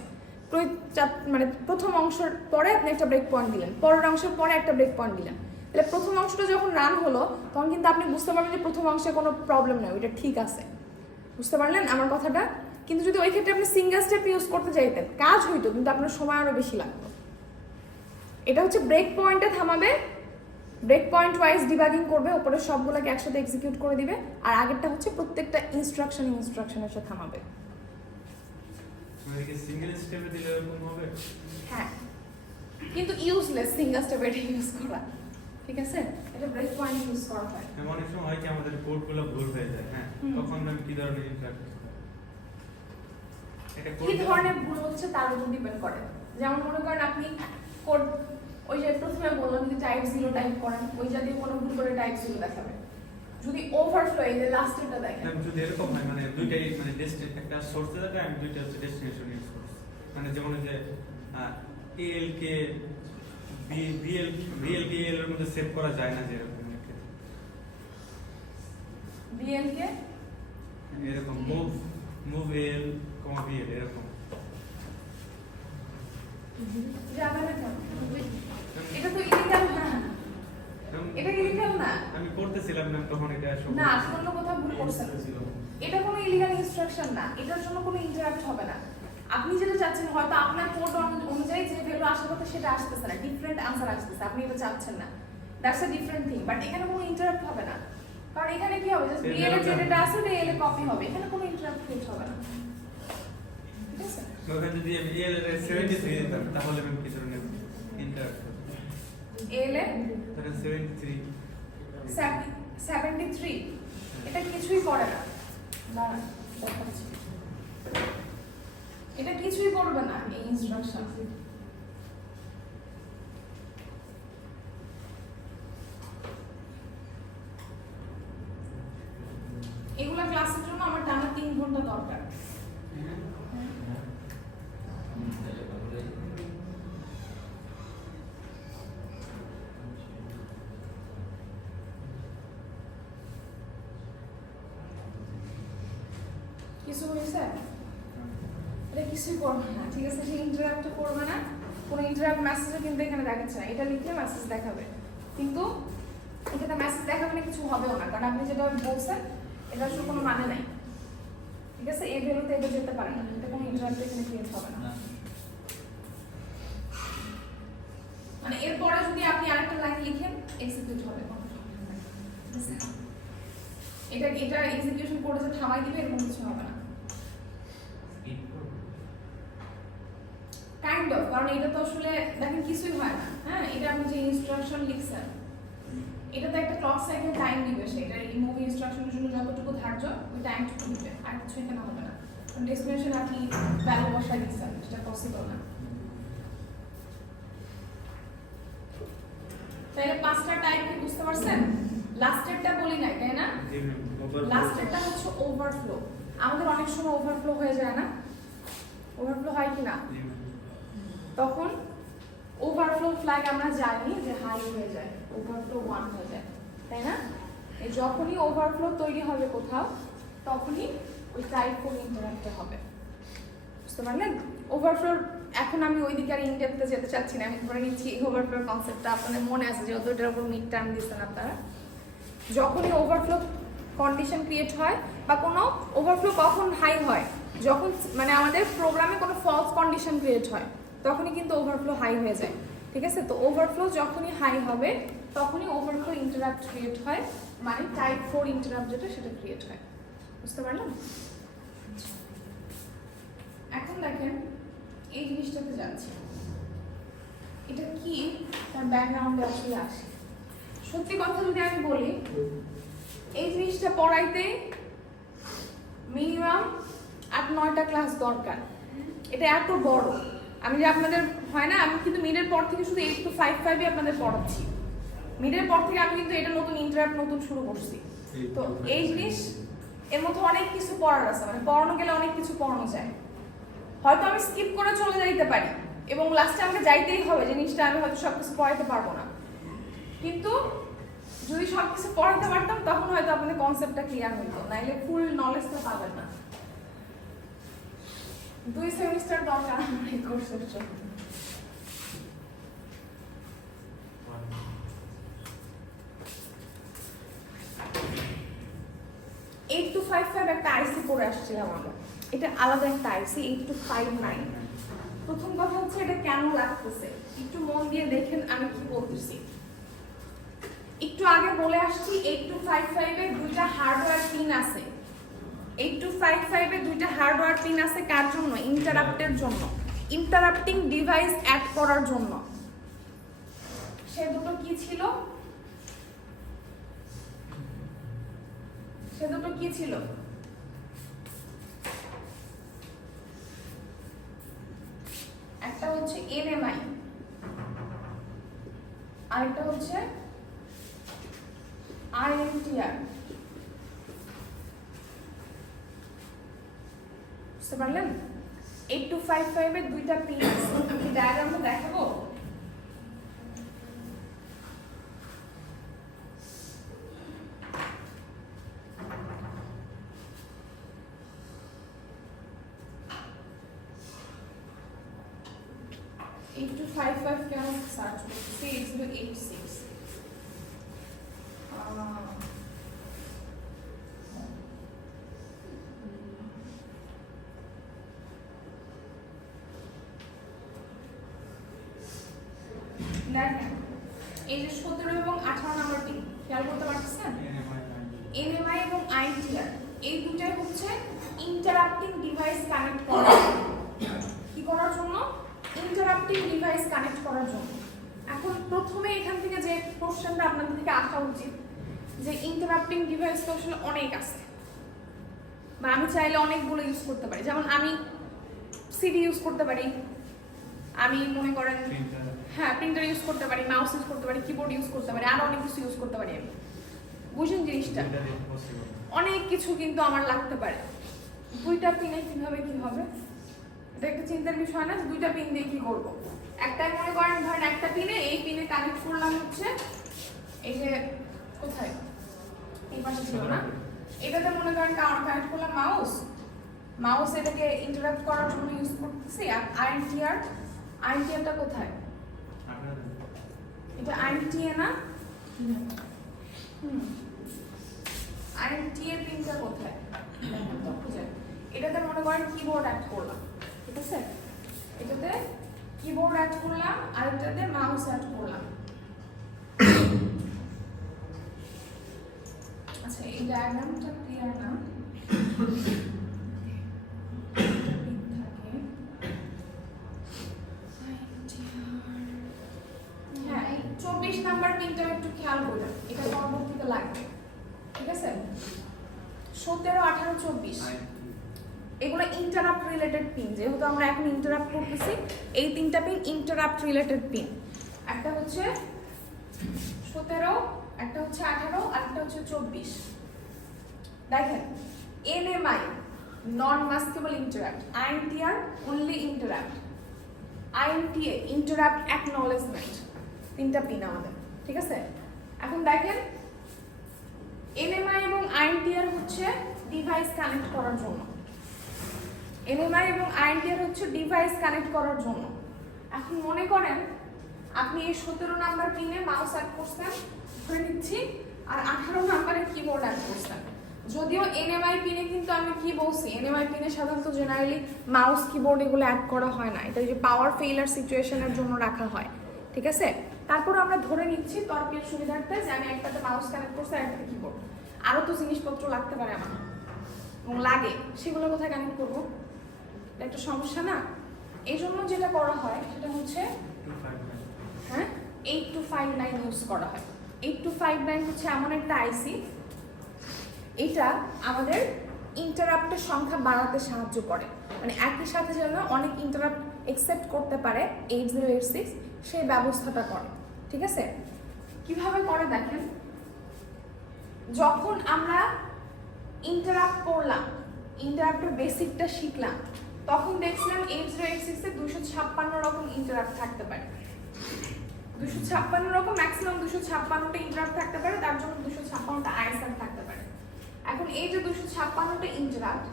মানে প্রথম অংশের পরে আপনি একটা ব্রেক পয়েন্ট দিলেন, পরের অংশের পরে একটা ব্রেক পয়েন্ট দিলেন, তাহলে প্রথম অংশটা যখন রান হলো তখন কিন্তু আপনি বুঝতে পারবেন যে প্রথম অংশে কোনো প্রবলেম নেই, ওইটা ঠিক আছে। বুঝতে পারলেন আমার কথাটা? কিন্তু যদি ওই ক্ষেত্রে আপনি সিঙ্গেল স্টেপ ইউজ করতে চাইতেন, কাজ হইতো কিন্তু আপনার সময় আরো বেশি লাগতো। এটা হচ্ছে ব্রেক পয়েন্টে থামাবে, ব্রেক পয়েন্ট ওয়াইজ ডিবাগিং করবে, উপরে সবগুলোকে একসাথে এক্সিকিউট করে দিবে, আর আগেরটা হচ্ছে প্রত্যেকটা ইনস্ট্রাকশন এসে থামাবে। মানে কি সিঙ্গেল স্টেপে দিলে এরকম হবে? হ্যাঁ, কিন্তু ইউজলেস সিঙ্গেল স্টেপ এটা ইউজ করা, ঠিক আছে? এটা ব্রেক পয়েন্ট ইউজ করা হয়। অনেক সময় হয় কি আমাদের কোডগুলো ভুল হয়ে যায়, হ্যাঁ, তখন আমি কি ধরনের ইন্টারাপ্ট করব? এটা কি ধরনের ভুল হচ্ছে তার উপর ডিপেন্ড করে। যেমন মনে করেন আপনি কোড, ওই যে প্রথমে বললাম যে টাইপ 0 টাইপ করেন, ওই জাতীয় কোনো ভুল করে টাইপ 0 দেখাবে। যদি ওভারফ্লো, এই যে লাস্টেরটা দেখেন, যদি এরকম হয় মানে দুইটাই মানে ডেস্টিনেশন, একটা সোর্সে থাকে আমি দুইটা হচ্ছে ডেস্টিনেশন ইউজ করছি, মানে যেমন যে এল কে বিএল কে এল এর মধ্যে সেভ করা যায় না, যে এরকম বিএল কে এরকম মুভ এল কমা বিএল এরকম যাবে না কেন? এটা তো ইলিগাল না, এটা ইলিগাল না। আমি করতেছিলাম না তখন, এটা না, আপনি অন্য কোথাও ভুল করছেন। এটা কোনো ইলিগাল ইনস্ট্রাকশন না, এটার জন্য কোনো ইন্টারাপ্ট হবে না। আপনি যেটা চাচ্ছেন, হয়তো আপনার কোড অনুযায়ী যে ভ্যালু আসার কথা সেটা আসতেছে না, ডিফারেন্ট আনসার আসতেছে, আপনি এটা চাচ্ছেন না, that's a different thing. But এখানে কোনো ইন্টারাপ্ট হবে না, কারণ এখানে কি হবে, জাস্ট বিএল এর যেটা আছে ওটা এল এ কপি হবে, এখানে কোনো ইন্টারাপ্ট ক্রিয়েট হবে না, ঠিক আছে? ওখানে যদি আমি এল এর 73 দিতাম তাহলে আমি কি ধরনের ইন্টারাপ্ট হবে? এল এ তাহলে 73 73 এটা কিছুই করে না, না দেখাচ্ছি, এটা কিছুই করবে না এই ইনস্ট্রাকশন। এগুলা ক্লাসের জন্য আমার টানা 3 ঘন্টা দরকার। কিছু হয়েছে? এটা কিছুই করবে না, ঠিক আছে? সে ইন্টারাপ্ট করবে না, কোনো ইন্টারাপ্ট মেসেজও কিন্তু এখানে দেখাচ্ছে না। এটা লিখলে মেসেজ দেখাবে, কিন্তু এটাতে মেসেজ দেখাবে না, কিছু হবেও না, কারণ আপনি যেটা বলছেন এটা আসলে কোনো মানে নাই, ঠিক আছে? এই ভ্যালুতে এটা যেতে পারে না, এটা কোনো ইন্টারাপ্ট এখানে ক্রিয়েট হবে না। মানে এরপরে যদি আপনি আরেকটা লাইন লিখেন, এক্সিকিউট হবে, এটা এক্সিকিউশন করে যে থামাই দিবে এরকম কিছু হবে না, কাইন্ড অফ। কারণ এটা তো আসলে দেখেন কিছুই হয় না, হ্যাঁ এটা আপনি যে ইনস্ট্রাকশন লিখছেন এটা তো একটা ক্লক সাইকেল টাইম দিবে, সেটা রিমুভ ইনস্ট্রাকশনের জন্য যতটুকু ধার্য ওই টাইমটুকু দিবে, আর কিছু এখানে হবে না। কারণ ডেস্টিনেশন আপনি ভ্যালু বসাই দিচ্ছেন, সেটা পসিবল না। তাহলে পাঁচটা টাইপ কি বুঝতে পারছেন? লাস্টেরটা বলি নাই তাই না? লাস্টেরটা হচ্ছে ওভারফ্লো। আমাদের অনেক সময় ওভারফ্লো হয়ে যায় না? ওভারফ্লো হয় কি না? তখন ওভারফ্লো ফ্ল্যাগ আমরা জানি যে হাই হয়ে যায়, ওভারফ্লো 1 হয়ে যায়, তাই না? এই যখনই ওভারফ্লো তৈরি হবে কোথাও তখনই ওই টাইপ 4 ইন্টারাপ্টটা হবে। বুঝতে পারলেন? ওভারফ্লো এখন আমি ওই দিকে আর ইনডেপথে যেতে চাচ্ছি না, আমি ধরে নিচ্ছি ওভারফ্লোর কনসেপ্টটা আপনাদের মনে আছে, যেহেতু এটার উপর মিড টার্ম দিচ্ছেন আপনারা। যখনই ওভারফ্লো কন্ডিশন ক্রিয়েট হয় বা কোনো ওভারফ্লো কখন হাই হয়, যখন মানে আমাদের প্রোগ্রামে কোনো ফলস কন্ডিশন ক্রিয়েট হয় তখনই কিন্তু ওভারফ্লো হাই হয়ে যায়, ঠিক আছে? তো ওভারফ্লো যখনই হাই হবে তখনই ওভারফ্লো ইন্টারাপ্ট ক্রিয়েট হয়, মানে টাইপ 4 ইন্টারাপ্ট যেটা সেটা ক্রিয়েট হয়। বুঝতে পারলাম? এখন দেখেন এই জিনিসটাতে যাচ্ছি, এটা কি তার ব্যাকগ্রাউন্ডে আসলে আসে। সত্যি কথা যদি আমি বলি, এই জিনিসটা পড়াইতে মিনিমাম 8-9টা ক্লাস দরকার। এটা এত বড়, আমি যে আপনাদের হয় না, আমি কিন্তু মিডের পর থেকে শুধু 8 to 5 আপনাদের পড়াচ্ছি। মিডের পর থেকে আমি কিন্তু এটা নতুন ইন্টারাপ্ট নতুন শুরু করছি। তো এই জিনিস এর মধ্যে অনেক কিছু পড়ার আছে, মানে পড়ানো গেলে অনেক কিছু পড়ানো যায়। হয়তো আমি স্কিপ করে চলে যাইতে পারি এবং লাস্টে আমাকে যাইতেই হবে, জিনিসটা আমি হয়তো সবকিছু পড়াইতে পারবো না, কিন্তু যদি সবকিছু পড়াতে পারতাম তখন হয়তো আপনাদের কনসেপ্টটা ক্লিয়ার হইতো, নাইলে ফুল নলেজটা পাবেন না। 2 সেমিস্টার দরকার আমার এই কোর্সের জন্য। 8255 একটা আইসি পড়ে আসছিলাম আমরা, এটা আলাদা একটা আইসি 8259। প্রথম কথা হচ্ছে এটা কেন লাগতেছে একটু মন দিয়ে দেখেন আমি কি বলতেছি। একটু আগে বলে আসছি 8255 এর দুইটা হার্ডওয়্যার পিন আছে। 8255 এর দুইটা হার্ডওয়্যার পিন আছে কার জন্য? ইন্টারাপ্টের জন্য, ইন্টারাপ্টিং ডিভাইস অ্যাড করার জন্য। সে দুটো কি ছিল? সে দুটো কি ছিল? একটা হচ্ছে এনএমআই, আরেকটা হচ্ছে আইএনটিআর। বুঝতে পারলেন? 8255 এর দুইটা পিন আছে, আমি ডায়াগ্রামটা দেখাবো। কেন সার্চ করতেছি? 8086 দেখেন এই যে 17 এবং 18 নম্বর পিন খেয়াল করতে পারছেন? এনএমআই এবং আইটিআর এই দুটাই হচ্ছে ইন্টারাপ্টিং ডিভাইস কানেক্ট করার কি করার জন্য? ইন্টারাপ্টিং ডিভাইস কানেক্ট করার জন্য। এখন প্রথমে এখান থেকে যে কোশ্চেনটা আপনাদের থেকে আসা উচিত যে ইন্টারাপ্টিং ডিভাইস তো আসলে অনেক আছে, বা আমি চাইলে অনেকগুলো ইউজ করতে পারি। যেমন আমি সিডি ইউজ করতে পারি, আমি মনে করেন হ্যাঁ প্রিন্টার ইউজ করতে পারি, মাউস ইউজ করতে পারি, কিবোর্ড ইউজ করতে পারি, আরো অনেক কিছু ইউজ করতে পারি। আমি বুঝেন জিনিসটা? অনেক কিছু কিন্তু আমার লাগতে পারে। দুইটা পিনে কিভাবে কি হবে এটা একটা চিন্তার বিষয় না, দুইটা পিন দিয়ে কি করবো। একটা মনে করেন ধরেন একটা পিনে, এই পিনে কানেক্ট করলাম হচ্ছে এই যে কোথায় এই পাশে ছিল না, এটাতে মনে করেন কানেক্ট করলাম মাউস, মাউস এটাকে ইন্টারাপ্ট করার জন্য ইউজ করতেছি। আর আইএনটিআরটা কোথায়? এটা আইএনটিএ না? আইএনটিএ পিনটা কোথায়? তো খুঁজে এটাতে মনে করেন কিবোর্ড অ্যাড করলাম, ঠিক আছে? এটাতে কিবোর্ড অ্যাড করলাম আর এটাতে মাউস অ্যাড করলাম। আচ্ছা এই ডায়াগ্রামটা ক্লিয়ার না? থাকে 24 নাম্বার পিনটা একটু খেয়াল করবেন, এটা পরবর্তীতে লাগবে, ঠিক আছে? 17, 18, 24 এগুলো ইন্টারাপ্ট রিলেটেড পিন, যেহেতু আমরা এখন ইন্টারাপ্ট করতেছি, এই তিনটা পিন ইন্টারাপ্ট রিলেটেড পিন। একটা হচ্ছে 17, একটা হচ্ছে 18 আর একটা হচ্ছে 24। দেখেন, NMI non maskable interrupt, INTR only interrupt, INTA interrupt acknowledgement, তিনটা পিন আমাদের, ঠিক আছে? এখন দেখেন, NMI এবং INTR হচ্ছে ডিভাইস কানেক্ট করার জন্য, NMI এবং INTR হচ্ছে ডিভাইস কানেক্ট করার জন্য। এখন মনে করেন আপনি এই 17 নাম্বার পিনে মাউস অ্যাড করছেন, ধরে নিচ্ছি, আর 18 নাম্বারে কিবোর্ড অ্যাড করছেন। যদিও NMI পিনে কিন্তু আমি কি বলছি, NMI পিনে সাধারণত জেনারেলি মাউস কিবোর্ড এগুলো অ্যাড করা হয় না, এটা যে পাওয়ার ফেইলার সিচুয়েশনের জন্য রাখা হয়, ঠিক আছে? তারপর আমরা ধরে নিচ্ছি তর্কের সুবিধার্থে যে আমি একটাতে মাউস কানেক্ট করছি আর একটাতে কিবোর্ড, আরও তো জিনিসপত্র লাগতে পারে আমার এবং লাগে, সেগুলো কোথায় কানেক্ট করবো? এটা একটা সমস্যা না? এই জন্য যেটা করা হয় সেটা হচ্ছে 8259 ইউজ করা হয়। 8259 হচ্ছে এমন একটা আইসি, এটা আমাদের ইন্টারাপ্টের সংখ্যা বাড়াতে সাহায্য করে, মানে একই সাথে যেন অনেক ইন্টারাপ্ট একসেপ্ট করতে পারে 8086 সেই ব্যবস্থাটা করে, ঠিক আছে? কিভাবে করে দেখেন, যখন আমরা ইন্টারাপ্ট করলাম, ইন্টারাপ্টের বেসিকটা শিখলাম, তখন দেখছিলাম 8086 এ 256 রকম ইন্টারাপ্ট থাকতে পারে, 256 রকম, ম্যাক্সিমাম 256টা ইন্টারাপ্ট থাকতে পারে, তার জন্য 256টা আইএসআর থাকতে পারে। এখন এই যে 256টা ইন্টারাপ্ট,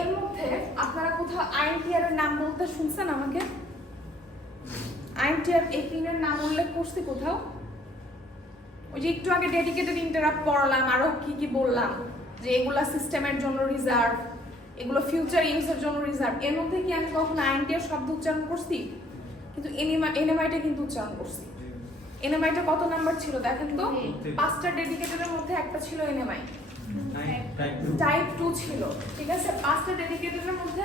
এর মধ্যে আপনারা কোথাও INTR এর নাম বলতে শুনছেন আমাকে? INTR এই পিনের নাম উল্লেখ করছি কোথাও? ওই যে একটু আগে ডেডিকেটেড ইন্টারাপ্ট পড়ালাম, আরো কি কি বললাম যে এগুলা সিস্টেমের জন্য রিজার্ভ, এগুলো ফিউচার ইউজের জন্য রিজার্ভ, এর মধ্যে কি আমি কখনো INTR শব্দ উচ্চারণ করছি? কিন্তু NMI-টা কিন্তু উচ্চারণ করছি। NMI-টা কত নাম্বার ছিল দেখেন তো? 5টা ডেডিকেটেডের মধ্যে একটা ছিল NMI, টাইপ 2 ছিল, ঠিক আছে? 5টা ডেডিকেটেডের মধ্যে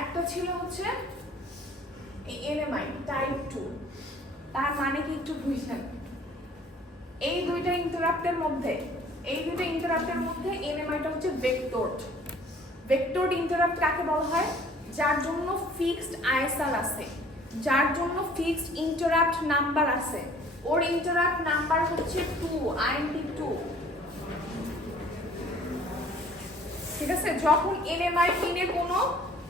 একটা ছিল হচ্ছে এই NMI টাইপ 2। তার মানে কি একটু বুঝছেন? এই দুইটা ইন্টারাপ্টের মধ্যে NMI-টা হচ্ছে ভেক্টরড। ভেক্টরড ইন্টারাপ্ট কাকে বলা হয়? যার জন্য ফিক্সড আইএসআর আছে, যার জন্য ফিক্সড ইন্টারাপ্ট নাম্বার আছে, ওর ইন্টারাপ্ট নাম্বার হচ্ছে 2, INT2, ঠিক আছে? যখন NMI পিনে কোনো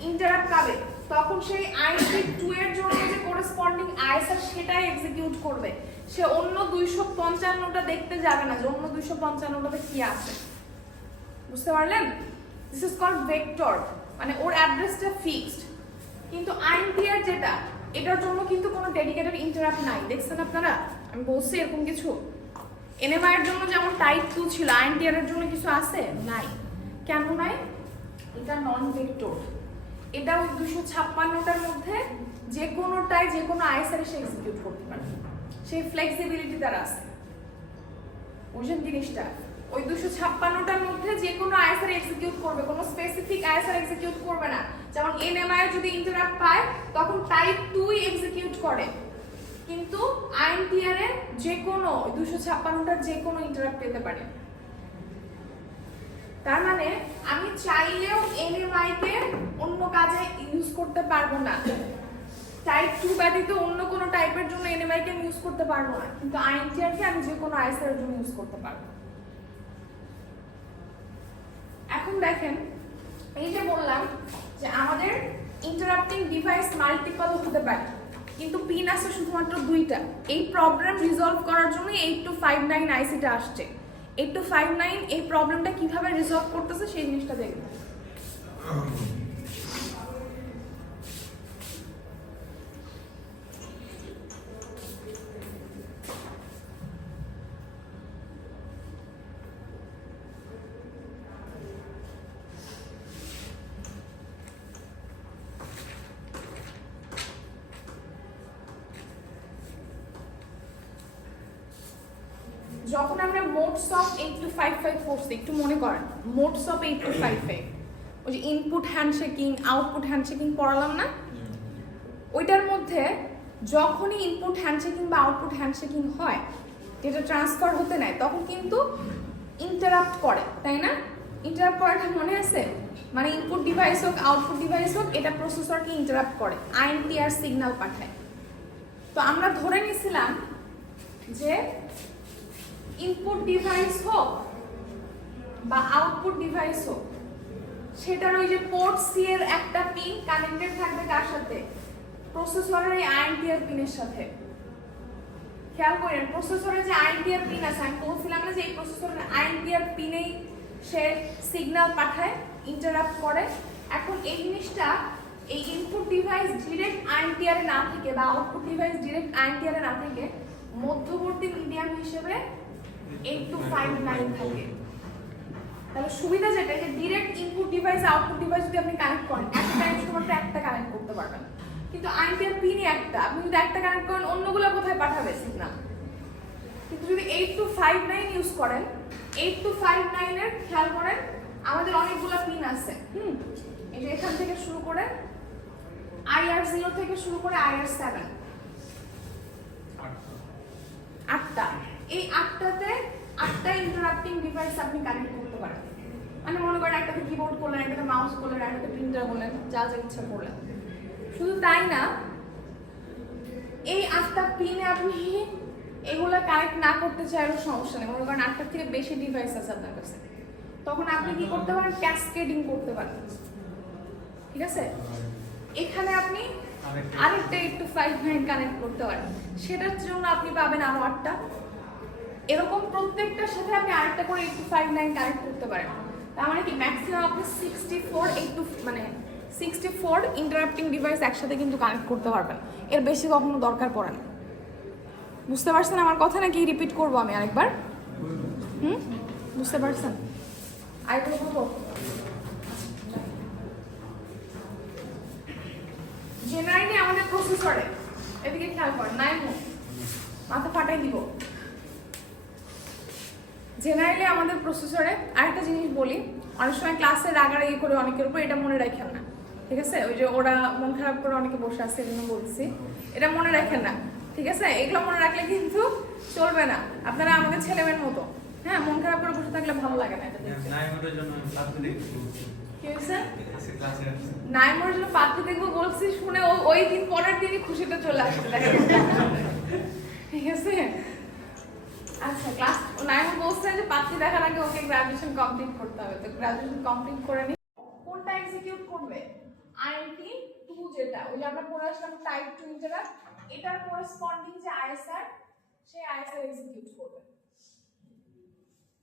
ইন্টারাপ্ট পাবে, তখন সেই INT2 এর জন্য যে করেসপন্ডিং আইএসআর সেটাই এক্সিকিউট করবে, সে অন্য 255টা দেখতে যাবে না যে অন্য 255টাতে কি আছে, বুঝতে পারলেন? দিস ইজ কল্ড ভেক্টর, মানে ওর অ্যাড্রেসটা ফিক্সড। কিন্তু INTR যেটা, এটার জন্য কিন্তু কোনো ডেডিকেটেড ইন্টারাপ্ট নাই, দেখছেন আপনারা? আমি বলছি এরকম কিছু। NMI এর জন্য যেমন টাইপ 2 ছিল, INTR এর জন্য কিছু আছে? নাই। কেন নাই? এটা নন ভেক্টর, এটা ওই 256টার মধ্যে যে কোনোটাই যে কোনো আইএসআর এসে এক্সিকিউট করতে পারে, সেই ফ্লেক্সিবিলিটি তার আছে, বুঝেন জিনিসটা? ওই 256টার মধ্যে যে কোনো আইএসআর এক্সিকিউট করবে, কোনো স্পেসিফিক আইএসআর এক্সিকিউট করবে না। যেমন NMI যদি ইন্টারাপ্ট পায় তখন টাইপ 2 এক্সিকিউট করে, কিন্তু INTR এ যে কোনো 256টার যে কোনো ইন্টারাপ্ট পেতে পারে। তার মানে আমি চাইলেও NMI কে অন্য কাজে ইউজ করতে পারবো না, টাইপ 2 ব্যতীত অন্য কোনো টাইপের জন্য NMI কে ইউজ করতে পারবো না, কিন্তু INTR কে আমি যে কোনো আইএসআর এর জন্য ইউজ করতে পারবো। এখন দেখেন, এই যে বললাম যে আমাদের ইন্টারাপ্টিং ডিভাইস মাল্টিপল হতে পারে, কিন্তু পিন আছে শুধুমাত্র 2টা। এই প্রবলেম রিজলভ করার জন্য 8259 আইসিটা আসছে। 8259 এই প্রবলেমটা কিভাবে রিজলভ করতেছে সেই জিনিসটা দেখবেন। যখন আমরা মোডস অফ 8255 পড়ছি, একটু মনে করেন মোডস অফ 8255, ওই যে ইনপুট হ্যান্ডশেকিং আউটপুট হ্যান্ডশেকিং পড়ালাম না, ওইটার মধ্যে যখনই ইনপুট হ্যান্ডশেকিং বা আউটপুট হ্যান্ডশেকিং হয়, যেটা ট্রান্সফার হতে নেয়, তখন কিন্তু ইন্টারাপ্ট করে, তাই না? ইন্টারাপ্ট করাটা মনে আছে? মানে ইনপুট ডিভাইস হোক আউটপুট ডিভাইস হোক, এটা প্রসেসরকে ইন্টারাপ্ট করে, আইএনটিআর সিগন্যাল পাঠায়। তো আমরা ধরে নিছিলাম যে ইনপুট ডিভাইস হোক বা আউটপুট ডিভাইস হোক, সেটার ওই যে পোর্ট সি এর একটা পিন কানেক্টেড থাকবে কার সাথে? প্রসেসরের এই আইএনটিআর পিনের সাথে। খেয়াল করেন, প্রসেসরের যে আইএনটিআর পিন আছে, আমি বলছিলাম না যে এই প্রসেসরের আইএনটিআর পিনেই সে সিগন্যাল পাঠায়, ইন্টারাপ্ট করে। এখন এই জিনিসটা এই ইনপুট ডিভাইস ডিরেক্ট আইএনটিআর এ না থেকে বা আউটপুট ডিভাইস ডিরেক্ট আইএনটিআর এ না থেকে মধ্যবর্তী মিডিয়াম হিসেবে 8259 থাকে। তাহলে সুবিধা যেটা, যে direct input device output device যদি আপনি কানেক্ট করেন, একটা টাইম শুধুমাত্র একটা কানেক্ট করতে পারবেন। কিন্তু আইএনটিআর পিনই একটা, আপনি যদি একটা কানেক্ট করেন অন্যগুলো কোথায় পাঠাবে সিগন্যাল? কিন্তু যদি 8259 ইউজ করেন, 8259 এর খেয়াল করেন আমাদের অনেকগুলো পিন আছে। এই যে এখান থেকে শুরু করে IR0 থেকে শুরু করে IR7, 8টা। এই 8টাতে 8টা ইন্টারাপ্টিং ডিভাইস আপনি কানেক্ট করতে পারেন। মানে মনে করেন একটাতে কিবোর্ড করলেন, একটাতে মাউস করলেন, একটাতে প্রিন্টার করলেন, যা যা ইচ্ছা করলেন। শুধু তাই না, এই 8টা পিনে আপনি এগুলো কানেক্ট না করতে চাইলেও সমস্যা নেই। মনে করেন 8টার থেকে বেশি ডিভাইস আছে আপনার কাছে, তখন আপনি কি করতে পারেন? ক্যাসকেডিং করতে পারেন, ঠিক আছে? এখানে আপনি আরেকটা 8259 কানেক্ট করতে পারেন, সেটার জন্য আপনি পাবেন আরো 8টা। এরকম প্রত্যেকটার সাথে আপনি আরেকটা করে 8259 কানেক্ট করতে পারেন। তার মানে কি ম্যাক্সিমাম আপনি 64 ইন্টারাপ্টিং ডিভাইস একসাথে কিন্তু কানেক্ট করতে পারবেন। এর বেশি কখনো দরকার পড়ে না। বুঝতে পারছেন আমার কথা, নাকি রিপিট করবো আমি আরেকবার? বুঝতে পারছেন? আরেকবার বলবো। জেনারেলি আমাদের প্রসেসরে, এদিকে খেয়াল করেন, মাথা ফাটাই দিব। জেনারেলি আমাদের প্রসেসরে আরেকটা জিনিস বলি, অনেক সময় ক্লাসে রাগারাগি করে অনেকের উপর, এটা মনে রাখেন না, ঠিক আছে? ওই যে ওরা মন খারাপ করে অনেকে বসে আছে, এই জন্য বলছি, এটা মনে রাখেন না, ঠিক আছে? এগুলো মনে রাখলে কিন্তু চলবে না। আপনারা আমাদের ছেলেমেয়ের মতো, হ্যাঁ, মন খারাপ করে বসে থাকলে ভালো লাগে না। এটা কি হয়েছে? নাইমোর জন্য পাত্র দেখবো বলছি, শুনে ওই দিন পরের দিনই খুশিটা চলে আসবে, ঠিক আছে? আচ্ছা, ক্লাস 9 বলছে যে পাত্রী দেখার আগে ওকে গ্র্যাজুয়েশন কমপ্লিট করতে হবে। তো গ্র্যাজুয়েশন কমপ্লিট করে নি, কোনটা এক্সিকিউট করবে? INT2, যেটা ওই যে আমরা পড়ে আসলাম টাইপ 2 ইন্টারাপ্ট, এটার করেসপন্ডিং যে ISR, সেই ISR এক্সিকিউট করবে,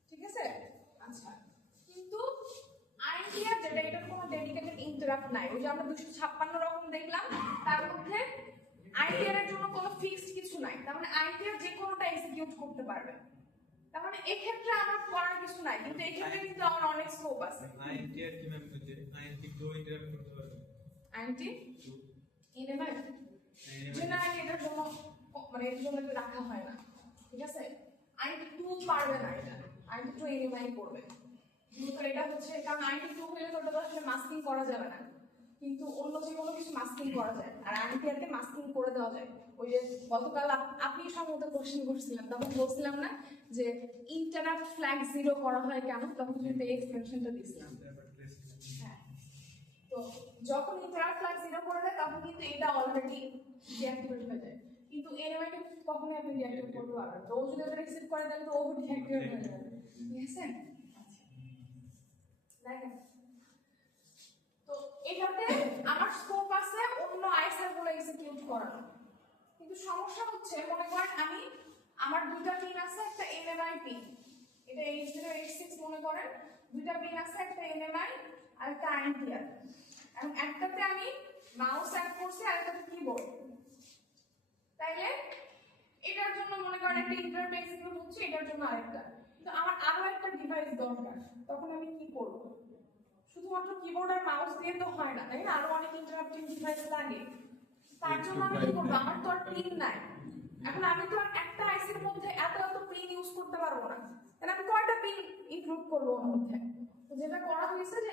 ঠিক আছে? আচ্ছা, কিন্তু INTR যেটা, এটার কোনো ডেডিকেটেড ইন্টারাপ্ট নাই। ওই যে আমরা 256 রকম দেখলাম, তার মধ্যে INTR এর জন্য কোনো ফিক্সড কিছু নাই। তার মানে INTR যে কোনোটা এক্সিকিউট করতে পারবে। তার মানে এই ক্ষেত্রে আমার করার কিছু নাই, কিন্তু এই ক্ষেত্রে কিন্তু আমার অনেক স্কোপ আছে। INTR কি ম্যাম করতে? INT2 ইন্টারাপ্ট করতে পারবে। INT2 ইনেভাই জেনারেলি এটার জন্য, মানে এর জন্য রাখা হয় না, ঠিক আছে? INT2 পারবে না, এটা INT2 ইনেভাই করবে। কিন্তু এটা হচ্ছে কারণ INT2 হলে তো ওটা আসলে মাস্কিং করা যাবে না, কিন্তু অন্য যে কোনো কিছু মাস্কিং করা যায়, আর INTR কে মাস্কিং করে দেওয়া যায়। ওই যে গতকাল আপনি সম্ভবত কোশ্চেন করছিলেন, তখন বলছিলাম না যে ইন্টারাপ্ট ফ্ল্যাগ 0 করা হয় কেন, তখন কিন্তু এই এক্সপ্রেশনটা দিয়েছিলাম। হ্যাঁ, তো যখন ইন্টারাপ্ট ফ্ল্যাগ 0 করে দেয়, তখন কিন্তু এটা অলরেডি ডিঅ্যাক্টিভেট হয়ে যায়। কিন্তু এনিমেটে কখনোই আপনি ডিঅ্যাক্টিভেট করতে পারবেন না। তো ও যদি ওটা রিসিভ করে দেন, তো ও ডিঅ্যাক্টিভেট হয়ে যাবে, ঠিক আছে? দেখেন, তো এটাতে আমার স্কোপ আছে অন্য ISR গুলো এক্সিকিউট করানো। কিন্তু সমস্যা হচ্ছে, মনে করেন আমি আমার দুইটা পিন আছে, একটা NMI পিন, এটা 8086 মনে করেন, দুইটা পিন আছে, একটা NMI আর একটা INTR, এবং একটাতে আমি মাউস অ্যাড করছি আর একটাতে কিবোর্ড। তাইলে এটার জন্য মনে করেন একটা ইন্টারাপ্ট এক্সিকিউট হচ্ছে, এটার জন্য আরেকটা, কিন্তু আমার আরো একটা ডিভাইস দরকার। তখন আমি কি করব? শুধুমাত্র কিবোর্ড আর মাউস দিয়ে তো হয় না, তাই না? আরো অনেক ইন্টারাপ্টিং ডিভাইস লাগে। তার জন্য আমি কি করবো? আমার তো আর পিন নাই। এখন আমি তো আর একটা আইসির মধ্যে এত পিন ইউজ করতে পারবো না, তাহলে আমি কয়টা পিন ইনক্লুড করবো ওর মধ্যে? তো যেটা করা হয়েছে যে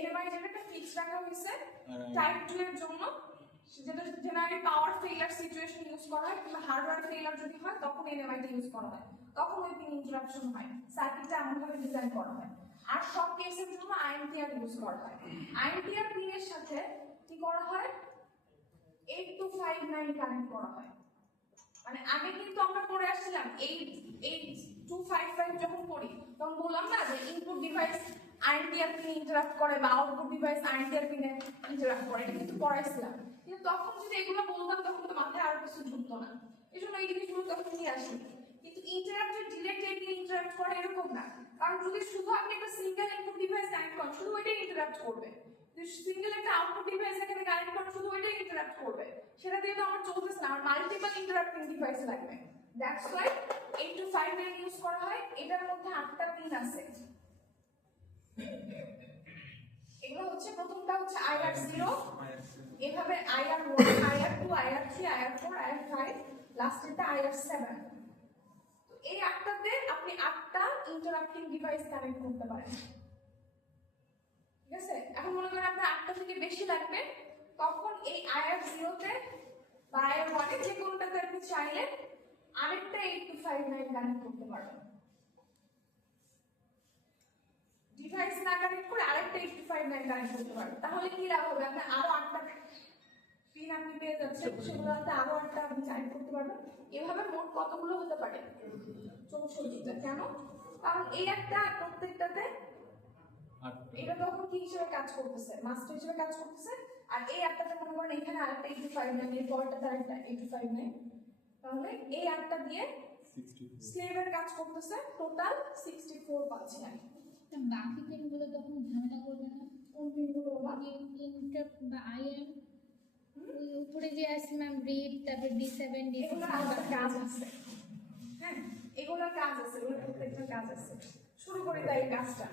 NMI যেটা একটা ফিক্স রাখা হয়েছে টাইপ 2 এর জন্য, যেটা জেনারেলি পাওয়ার ফেইল ফেইলার সিচুয়েশন ইউজ করা হয় কিংবা হার্ডওয়্যার ফেইলার যদি হয় তখন এনএমআইটা ইউজ করা হয়, তখন ওই পিন ইন্টারাপশন হয়, সার্কিটটা এমনভাবে ডিজাইন করা হয়। আর সব কেসের জন্য আইএনটিআর ইউজ করা হয়। আইএনটিআর পিনের সাথে কি করা হয়, 8259 কানেক্ট করা হয়। মানে আগে কিন্তু আমরা পড়ে আসছিলাম 8255 যখন পড়ি তখন বললাম না যে ইনপুট ডিভাইস আইএনটিআর পিনে ইন্টারাপ্ট করে বা আউটপুট ডিভাইস আইএনটিআর পিনে ইন্টারাপ্ট করে, এটা কিন্তু পড়াইছিলাম। কিন্তু তখন যদি এগুলো বলতাম তখন তো মাথায় আর কিছু ঢুকতো না, এই জন্য এই জিনিসগুলো তখন নিয়ে আসি। কিন্তু ইন্টারাপ্ট ডিরেক্ট এই পিনে ইন্টারাপ্ট করে এরকম না, কারণ যদি শুধু আপনি একটা সিঙ্গেল ইনপুট ডিভাইস কানেক্ট করেন শুধু ওইটাই ইন্টারাপ্ট করবে, সিঙ্গেল একটা আউটপুট ডিভাইস এখানে কানেক্ট করেন শুধু ওইটাই ইন্টারাপ্ট করবে, সেটা দিয়ে তো আমার চলতেছে না, আমার মাল্টিপল ইন্টারাপ্টিং ডিভাইস লাগবে। দ্যাটস ওয়াই 8259 ইউজ করা হয়। এটার মধ্যে 8টা পিন আছে। এগুলো হচ্ছে, প্রথমটা হচ্ছে IR0, এভাবে IR1, IR2, IR3, IR4, IR5, লাস্টেরটা IR7। তো এই 8টাতে আপনি 8টা ইন্টারাপ্টিং ডিভাইস কানেক্ট করতে পারেন, ঠিক আছে? এখন মনে করেন আপনার 8টা থেকে বেশি লাগবে, তখন এই IR0 তে বা IR1 এ যে কোনটাতে আপনি চাইলে আরেকটা 8259 কানেক্ট করতে পারবেন। ডিভাইস না কানেক্ট করে আরেকটা 8259 কানেক্ট করতে পারবেন। তাহলে কি লাভ হবে, আপনার আরো 8টা পিন আপনি পেয়ে যাচ্ছেন, সেগুলোতে আরো 8টা আপনি কানেক্ট করতে পারবেন। এভাবে মোট কতগুলো হতে পারে, 64টা। কেন? কারণ এই একটা প্রত্যেকটাতে এটা তখন কি হিসেবে কাজ করতেছে, মাস্টার হিসেবে কাজ করতেছে। আর এই একটাতে মনে করেন এখানে আরেকটা 8259, এর পরেরটাতে আরেকটা 8259, তাহলে এই 8টা দিয়ে স্লেভের কাজ করতেছে, টোটাল 64 পাচ্ছি আমি। বাকি পিনগুলো তখন ঝামেলা করবে না? কোন পিনগুলো বা ইন্টার বা আইএম ওই উপরে যে আছে ম্যাম রিড, তারপর D7 এগুলোর আলাদা কাজ আছে। হ্যাঁ, এগুলোর কাজ আছে, এগুলোর প্রত্যেকটা কাজ আছে। শুরু করি তাই এই কাজটা।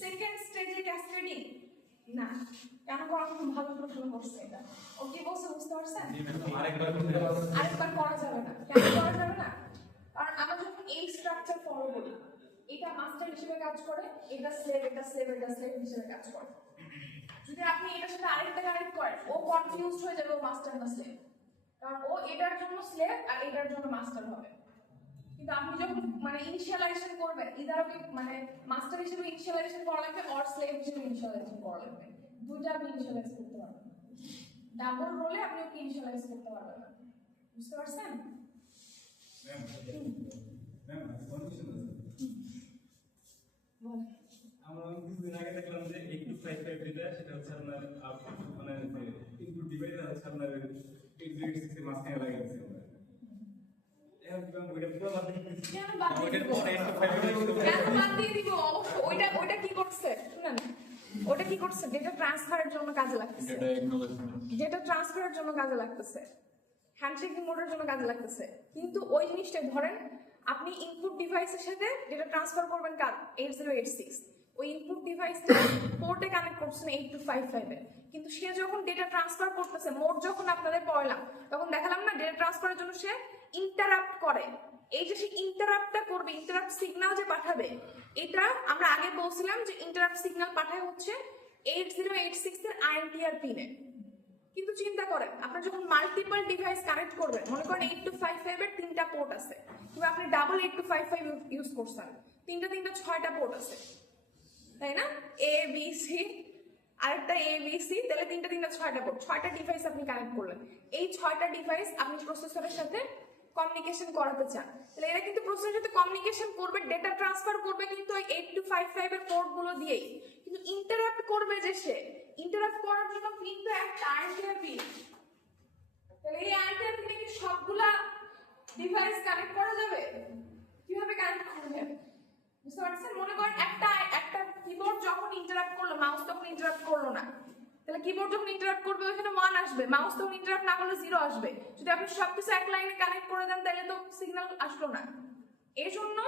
সেকেন্ড স্টেজে ক্যাসকেডিং না, কেন করার খুব ভালো প্রশ্ন করছে এটা। ও কি বলছে বুঝতে পারছেন? আরেকবার করা যাবে না। কেন করা যাবে না? কারণ আমরা যখন এই স্ট্রাকচার ফলো করি, এটা মাস্টার হিসেবে কাজ করে, এটা স্লেভ, এটা স্লেভ, এটা স্লেভ হিসেবে কাজ করে। যদি আপনি এটার সাথে আরেকটা কানেক্ট করেন, ও কনফিউজড হয়ে যাবে ও মাস্টার না স্লেভ, কারণ ও এটার জন্য স্লেভ আর এটার জন্য মাস্টার হবে। কিন্তু আপনি যখন মানে ইনিশিয়ালাইজেশন করবেন, ইদার ওকে মানে মাস্টার হিসেবে ইনিশিয়ালাইজেশন করা লাগবে অর স্লেভ হিসেবে ইনিশিয়ালাইজেশন করা লাগবে, দুইটা আপনি ইনিশিয়ালাইজ করতে পারবেন। ডাবল রোলে আপনি ওকে ইনিশিয়ালাইজ করতে পারবেন না, বুঝতে পারছেন? আমরা কিছুদিন আগে দেখলাম যে 8255 যেটা সেটা হচ্ছে আপনার মানে ইনপুট ডিভাইস হচ্ছে আপনার 8086 এর মাঝখানে লাগিয়ে দিয়েছে। কেন বাদ দিয়ে দিব? অবশ্যই ওইটা কি করছে শুনেন, ওটা কি করছে, ডেটা ট্রান্সফারের জন্য কাজে লাগতেছে, ডেটা ট্রান্সফারের জন্য কাজে লাগতেছে, হ্যান্ডশেকিং মোডের জন্য কাজে লাগতেছে। কিন্তু ওই জিনিসটা ধরেন আপনি ইনপুট ডিভাইসের সাথে ডেটা ট্রান্সফার করবেন কার 8086, ওই ইনপুট ডিভাইসটা পোর্টে কানেক্ট করছেন 8255 এ, কিন্তু সে যখন ডেটা ট্রান্সফার করতেছে, মোড যখন আপনাদের পড়লাম তখন দেখালাম না ডেটা ট্রান্সফারের জন্য সে ইন্টারাপ্ট করে। এই যে সে ইন্টারাপ্টটা করবে, ইন্টারাপ্ট সিগন্যাল যে পাঠাবে, এটা আমরা আগে বলছিলাম যে ইন্টারাপ্ট সিগন্যাল পাঠায় হচ্ছে 8086 এর আইএনটিআর পিনে। কিন্তু চিন্তা করেন, আপনি যখন মাল্টিপল ডিভাইস কানেক্ট করবেন, মনে করেন 8255 এর 3টা পোর্ট আছে, কিন্তু আপনি ডাবল 8255 ইউজ করছেন, 3টা 6টা পোর্ট আছে, তাই না? এ বি সি, আরেকটা এ বি সি, তাহলে 3টা 6টা পোর্ট, 6টা ডিভাইস আপনি কানেক্ট করলেন। এই 6টা ডিভাইস আপনি প্রসেসরের সাথে কমিউনিকেশন করাতে চান, তাহলে এরা কিন্তু প্রসেসরের সাথে কমিউনিকেশন করবে, ডেটা ট্রান্সফার করবে কিন্তু ওই 8255 এর পোর্ট গুলো দিয়েই। কিন্তু ইন্টারাপ্ট করবে যে সে, ইন্টারাপ্ট করার জন্য কিন্তু একটা আইএনটিআর পিন, তাহলে এই আইএনটিআর পিনে কি সবগুলা ডিভাইস কানেক্ট করা যাবে? কিভাবে কানেক্ট করবেন বুঝতে পারছেন? মনে করেন একটা কিবোর্ড যখন ইন্টারাপ্ট করলো, মাউস তখন ইন্টারাপ্ট করলো না, তাহলে কিবোর্ড যখন ইন্টারাপ্ট করবে ওখানে 1 আসবে, মাউস তখন ইন্টারাপ্ট না করলে 0 আসবে। যদি আপনি সবকিছু এক লাইনে কানেক্ট করে দেন তাহলে তো সিগন্যাল আসলো না। এই জন্য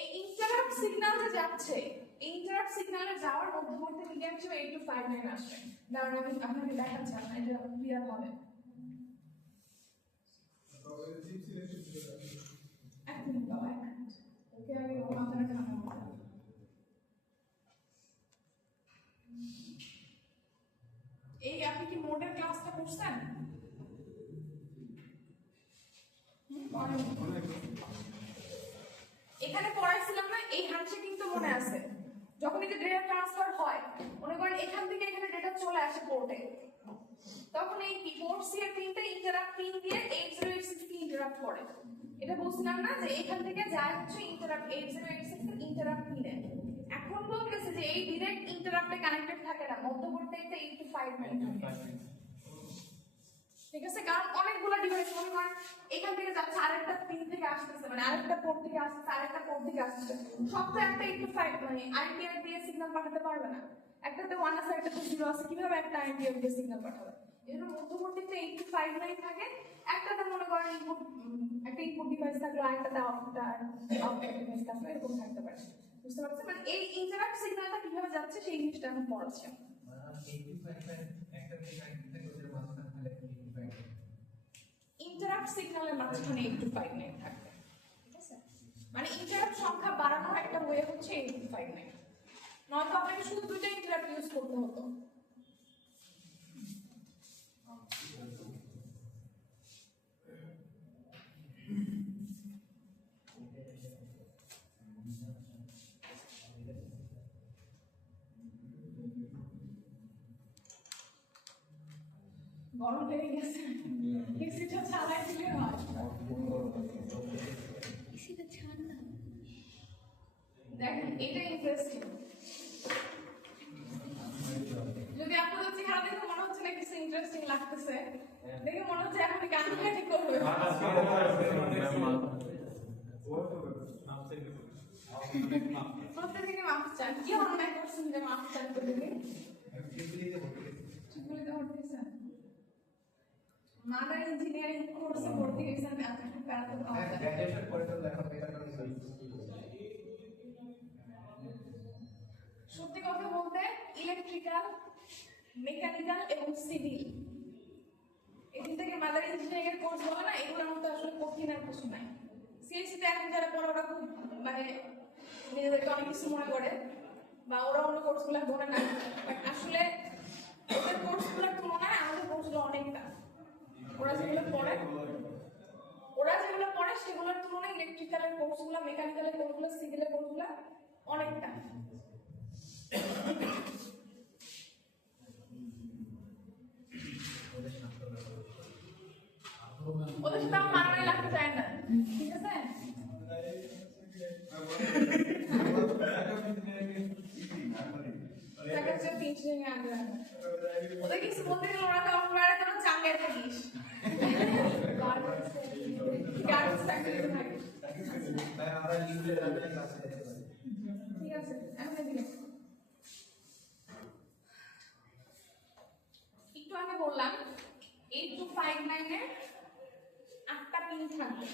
এই ইন্টারাপ্ট সিগন্যাল যে যাচ্ছে, এই ইন্টারাপ্ট সিগন্যালে যাওয়ার মধ্যবর্তী মিডিয়াম হিসেবে 8259 আসবে। কারণ আমি আপনাকে দেখাচ্ছি, আপনার এটা ক্লিয়ার হবে। এক মিনিট দাও, এক মিনিট। ওকে আগে আপনারা ঠান্ডা করতে হবে। করছেন? এখানে পড়াইছিলাম না, এই হ্যান্ডশেক কিন্তু মনে আছে। যখন এই যে ডেটা ট্রান্সফার হয়, মনে করেন এখান থেকে এখানে ডেটা চলে আসে পোর্টে, তখন এই পোর্ট সি এর পিনটা ইন্টারাপ্ট পিন দিয়ে 8086 কে ইন্টারাপ্ট করে। এটা বলছিলাম না যে এখান থেকে যায় হচ্ছে ইন্টারাপ্ট 8086 এর ইন্টারাপ্ট পিনে। এখন বলতেছে যে এই ডাইরেক্ট ইন্টারাপ্টে কানেক্টেড থাকে না, মধ্যবর্তী একটা 859 থাকে। ঠিক আছে, কারণ অনেকগুলো ডিভাইস মনে করেন এখান থেকে যাচ্ছে আরেকটা পিন থেকে আসতেছে, মানে আরেকটা পোর্ট থেকে আসতেছে, আরেকটা পোর্ট থেকে আসতেছে, সব তো একটা 85 মানে আইপিআর দিয়ে সিগন্যাল পাঠাতে পারবে না। একটাতে 1 আছে, একটাতে 0 আছে, কিভাবে একটা আইপিআর দিয়ে সিগন্যাল পাঠাবে? এজন্য মধ্যবর্তীতে 859 থাকে। একটাতে মনে করেন ইনপুট, একটা ইনপুট ডিভাইস থাকলো, আরেকটাতে আউটপুট ডিভাইস থাকলো, এরকম থাকতে পারে। বুঝতে পারছেন? মানে এই ইন্টারাপ্ট সিগন্যালটা কিভাবে যাচ্ছে সেই জিনিসটা এখন পড়াচ্ছি। ইন্টারাপ্ট সিগন্যালের মাঝখানে 859 থাকবে। ঠিক আছে, মানে ইন্টারাপ্ট সংখ্যা বাড়ানোর একটা ওয়ে হচ্ছে 859, নয়তো আপনাকে শুধু দুইটা ইন্টারাপ্ট ইউজ করতে হতো। গরম লেগে গেছে, এসিটা চালাই দিলে হয়। এসিটা ছাড় না। দেখেন এটা ইন্টারেস্টিং। যদি আপনাদের চেহারা দেখে মনে হচ্ছে না কিছু ইন্টারেস্টিং লাগতেছে, দেখে মনে হচ্ছে এখন কান্নাকাটি করবে। প্রত্যেকদিনই মাফ চান, কি অন্যায় করছেন যে মাফ চান প্রতিদিন? চুপগুলিতে উঠতেছেন, মাদার ইঞ্জিনিয়ারিং কোর্সে ভর্তি হয়েছেন, এতটুকু প্যারা তো পাওয়া যায়। সত্যি কথা বলতে ইলেকট্রিক্যাল, মেকানিক্যাল এবং সিভিল এই তিন থেকে মাদার ইঞ্জিনিয়ারিং এর কোর্স বলে না, এগুলোর মধ্যে আসলে কঠিন আর কিছু নাই। সিএসসি তে এখন যারা পড়ে ওরা খুব মানে নিজেদেরকে অনেক কিছু মনে করে, বা ওরা অন্য কোর্সগুলো মনে না, বাট আসলে ওদের কোর্সগুলোর তুলনায় আমাদের কোর্সগুলো অনেকটা। ওরা যেগুলো পড়ে সেগুলোর তুলনায় ইলেকট্রিক্যালের কোর্সগুলো, মেকানিক্যালের কোর্সগুলো, সিভিলের কোর্সগুলো অনেকটা। ওদের সাথে আমার মারামারি লাগতে চায় না, ঠিক আছে? ওদের কিছু বলতে গেলে ওরা তো আমার তোরা চাঙ্গায় থাকিস, ঠিক আছে? একটু আগে বললাম 8259 এর 8টা পিন থাকবে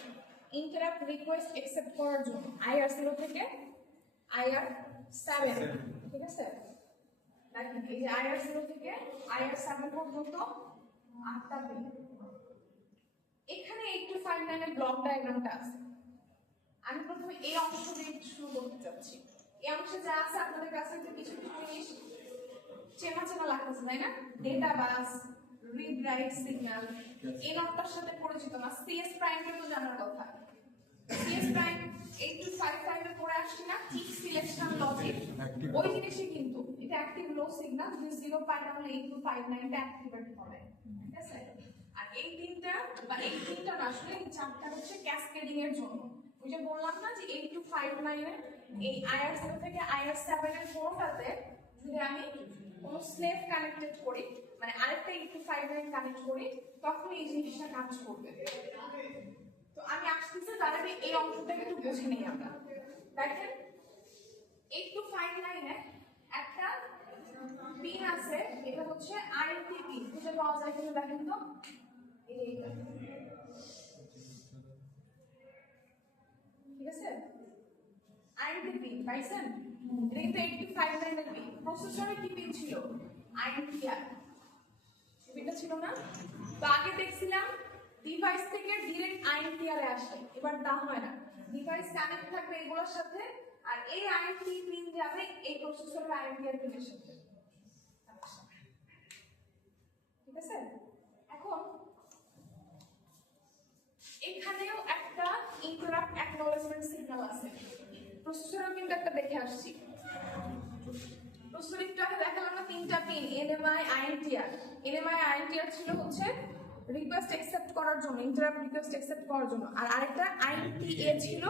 ইন্টারাপ্ট রিকোয়েস্ট অ্যাকসেপ্ট করার জন্য, IR0 থেকে IR7। ঠিক আছে, দেখেন এই যে IR0 থেকে IR7 পর্যন্ত 8টা পিন। এখানে 8259 এর ব্লক ডায়াগ্রামটা আছে। আমি প্রথমে এই অংশ দিয়ে শুরু করতে চাচ্ছি। এই অংশে যা আছে আপনাদের কাছে একটু কিছু জিনিস চেনা চেনা লাগতেছে, তাই না? ডেটা বাস, রিড রাইট সিগন্যাল, এই নটটার সাথে পরিচিত না। সিএস প্রাইম কে তো জানার কথা। সিএস প্রাইম 8255 এর পরে আসছে না, ঠিক সিলেকশন লজিক, ওই জিনিসই কিন্তু এটা অ্যাক্টিভ লো সিগন্যাল, যদি 0 পাই তাহলে 8259 টা অ্যাক্টিভেট হবে। ঠিক আছে, আর এই তিনটা না, আসলে এই চারটা হচ্ছে ক্যাসকেডিং এর জন্য। ওই যে বললাম না যে 8259 এর এই IR0 থেকে IR7 এর কোনটাতে যদি আমি কোনো স্লেভ কানেক্টেড করি, মানে আরেকটা 8259 কানেক্ট করি, তখন এই জিনিসটা কাজ করবে। তো আমি আসতেছি তার আগে এই অংশটা একটু বুঝে নেই আমরা। দেখেন 8259 এ একটা পিন আছে, এটা হচ্ছে RLT পিন। খুঁজে পাওয়া যায় কিনা দেখেন তো, এইটা। ঠিক আছে, RLT পিন পাইছেন? এটা কিন্তু 8259 এর পিন। প্রসেসরে কি পিন ছিল? INTR পিনটা ছিল না? তো আগে দেখছিলাম ডিভাইস থেকে ডাইরেক্ট INTR এ আসে, এবার তা হয় না। ডিভাইস কানেক্ট থাকবে এগুলোর সাথে, আর এই INT পিন যাবে এই প্রসেসরের INTR পিনের সাথে। ঠিক আছে, এখানেও একটা ইন্টারাপ্ট অ্যাকনলেজমেন্ট সিগন্যাল আছে। প্রসেসরেও কিন্তু একটা দেখে আসছি। প্রসেসর একটু আগে দেখালাম না তিনটা পিন, এনএমআই, আইএনটিআর। এনএমআই, আইএনটিআর ছিল হচ্ছে রিকোয়েস্ট অ্যাকসেপ্ট করার জন্য, ইন্টারাপ্ট রিকোয়েস্ট অ্যাকসেপ্ট করার জন্য, আর আরেকটা আইএনটিএ ছিল,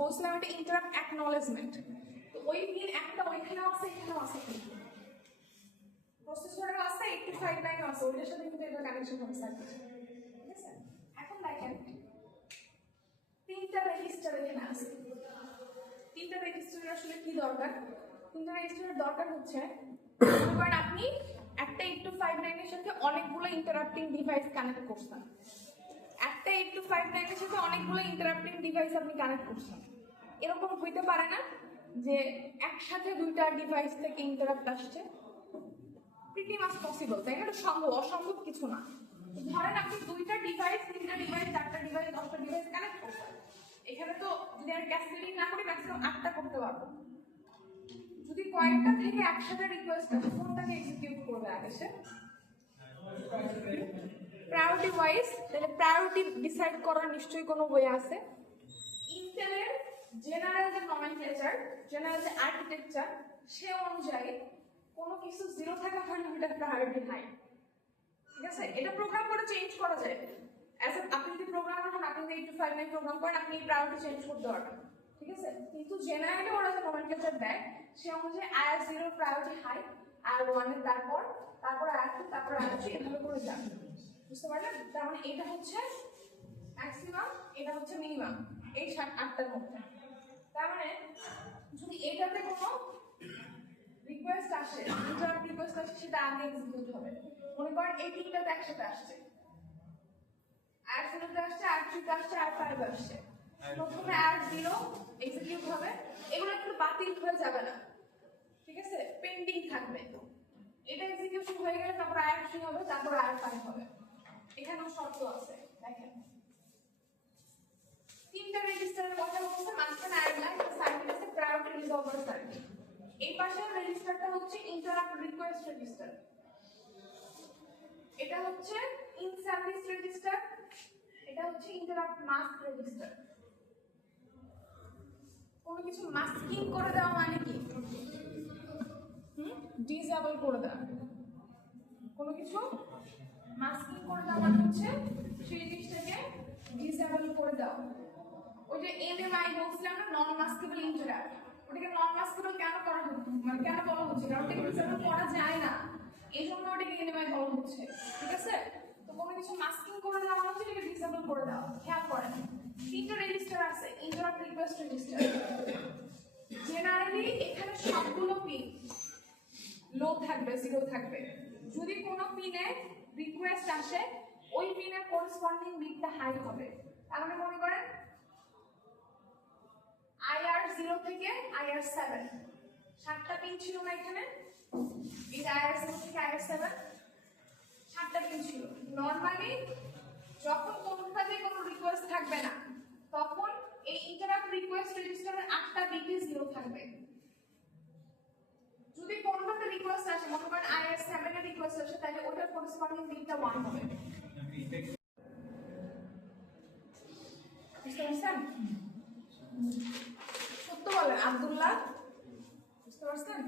বলছিলাম এটা ইন্টারাপ্ট অ্যাকনলেজমেন্ট। তো ওই পিন একটা ওইখানেও আছে, এখানেও আছে। প্রসেসরেও আছে, 8259 আছে, ওইটার সাথে কিন্তু এটা কানেকশন হবে সার্কিট। ঠিক আছে, এখন দেখেন তিনটা রেজিস্টার এখানে আছে। তিনটা রেজিস্টারের আসলে কি দরকার? তিনটা রেজিস্টারের দরকার হচ্ছে, মনে করেন আপনি একটা 8259 এর সাথে অনেকগুলো ইন্টারাপ্টিং ডিভাইস কানেক্ট করছেন। একটা 8259 এর সাথে অনেকগুলো ইন্টারাপ্টিং ডিভাইস আপনি কানেক্ট করছেন। এরকম হইতে পারে না যে একসাথে দুইটা ডিভাইস থেকে ইন্টারাপ্ট আসছে? প্রিটি মাচ পসিবল, তাই না? এটা সম্ভব, অসম্ভব কিছু না। ধরেন আপনি দুইটা ডিভাইস, তিনটা ডিভাইস, চারটা ডিভাইস, 10টা ডিভাইস কানেক্ট করছেন। এখানে তো যদি আমি ক্যাসকেডিং না করি ম্যাক্সিমাম 8টা করতে পারবো। যদি কয়েকটা থেকে একসাথে রিকোয়েস্ট আসে, কোনটাকে এক্সিকিউট করবে আগে সে? Priority wise. তাহলে প্রায়োরিটি ডিসাইড করার নিশ্চয়ই কোনো ওয়ে আছে। ইন্টেলের জেনারেল যে নমেনক্লেচার, জেনারেল যে আর্কিটেকচার, সে অনুযায়ী কোনো কিছু জিরো থাকা মানে ওটা প্রায়োরিটি হাই। ঠিক আছে, এটা প্রোগ্রাম করে চেঞ্জ করা যায়। আপনি যদি প্রোগ্রামার হন, আপনি 8259 প্রোগ্রাম করেন, আপনি প্রায়োরিটি চেঞ্জ করতে পারবেন। ঠিক আছে, কিন্তু জেনারেলি ওরা যে নমেনক্লেচার দেয় সে অনুযায়ী IR0 প্রায়োরিটি হাই, IR1 এর তারপর IR2, তারপর IR3, এভাবে করে যাবে। বুঝতে পারলেন? তার মানে এটা হচ্ছে ম্যাক্সিমাম, এটা হচ্ছে মিনিমাম, এই 8টার মধ্যে। তার মানে যদি এটাতে কোনো রিকোয়েস্ট আসে, ইন্টারাপ্ট রিকোয়েস্ট আসে, সেটা আগে এক্সিকিউট হবে। মনে করেন এই তিনটাতে একসাথে আসছে, IR0 তে আসছে, IR3 তে আসছে, IR5 আসছে। প্রথমে IR0 এক্সিকিউট হবে, এগুলো একটু বাতিল হয়ে যাবে না। ঠিক আছে, পেন্ডিং থাকবে। এটা এক্সিকিউশন হয়ে গেলে তারপর IR3 হবে, তারপর IR5 হবে। এখানেও শর্ত আছে, দেখেন তিনটা রেজিস্টারের কথা বলছে, মাঝখানে আরেকটা সার্কিট আছে, প্রায়োরিটি রিজলভার সার্কিট। এই পাশের রেজিস্টারটা হচ্ছে ইন্টারাপ্ট রিকোয়েস্ট রেজিস্টার, এটা হচ্ছে ইন সার্ভিস রেজিস্টার, এটা হচ্ছে ইন্টারাপ্ট মাস্ক রেজিস্টার। কোনো কিছু মাস্কিং করে দেওয়া মানে কি? ডিসেবল করে দেওয়া। কোনো কিছু মাস্কিং করে দেওয়া মানে হচ্ছে সেই জিনিসটাকে ডিসেবল করে দেওয়া। ওই যে এনএমআই বলছিলাম না, নন মাস্কেবল ইন্টারাপ্ট, ওটাকে নন মাস্কেবল কেন করা হচ্ছে, মানে কেন বলা হচ্ছে? কারণ ওটাকে ডিসেবল করা যায় না, এই জন্য ওটাকে এনএমআই বলা হচ্ছে। ঠিক আছে, তো কোনো কিছু মাস্কিং করে দেওয়া হচ্ছে, এটাকে ডিসেবল করে দেওয়া। খেয়াল করেন তিনটা রেজিস্টার আছে, ইন্টারাপ্ট রিকোয়েস্ট রেজিস্টার। জেনারেলি এখানে সবগুলো পিন লো থাকবে, জিরো থাকবে। যদি কোনো পিনে রিকোয়েস্ট আসে, ওই পিনের করেসপন্ডিং বিটটা হাই হবে। তাহলে মনে করেন IR0 থেকে IR7, 7টা পিন ছিল না এখানে? এটা IR0 থেকে IR7, 7টা পিন ছিল। নরমালি যখন কোনটাতে কোনো রিকোয়েস্ট থাকবে না, তখন এই ইন্টারাপ্ট রিকোয়েস্ট রেজিস্টারের 8টা বিটে জিরো থাকবে। যদি কোনটাতে রিকোয়েস্ট আসে, মনে করেন IR7 এর রিকোয়েস্ট আসে, তাহলে ওটার করেসপন্ডিং বিটটা 1 হবে। বুঝতে পারছেন? সত্য বলেন আব্দুল্লাহ, বুঝতে পারছেন?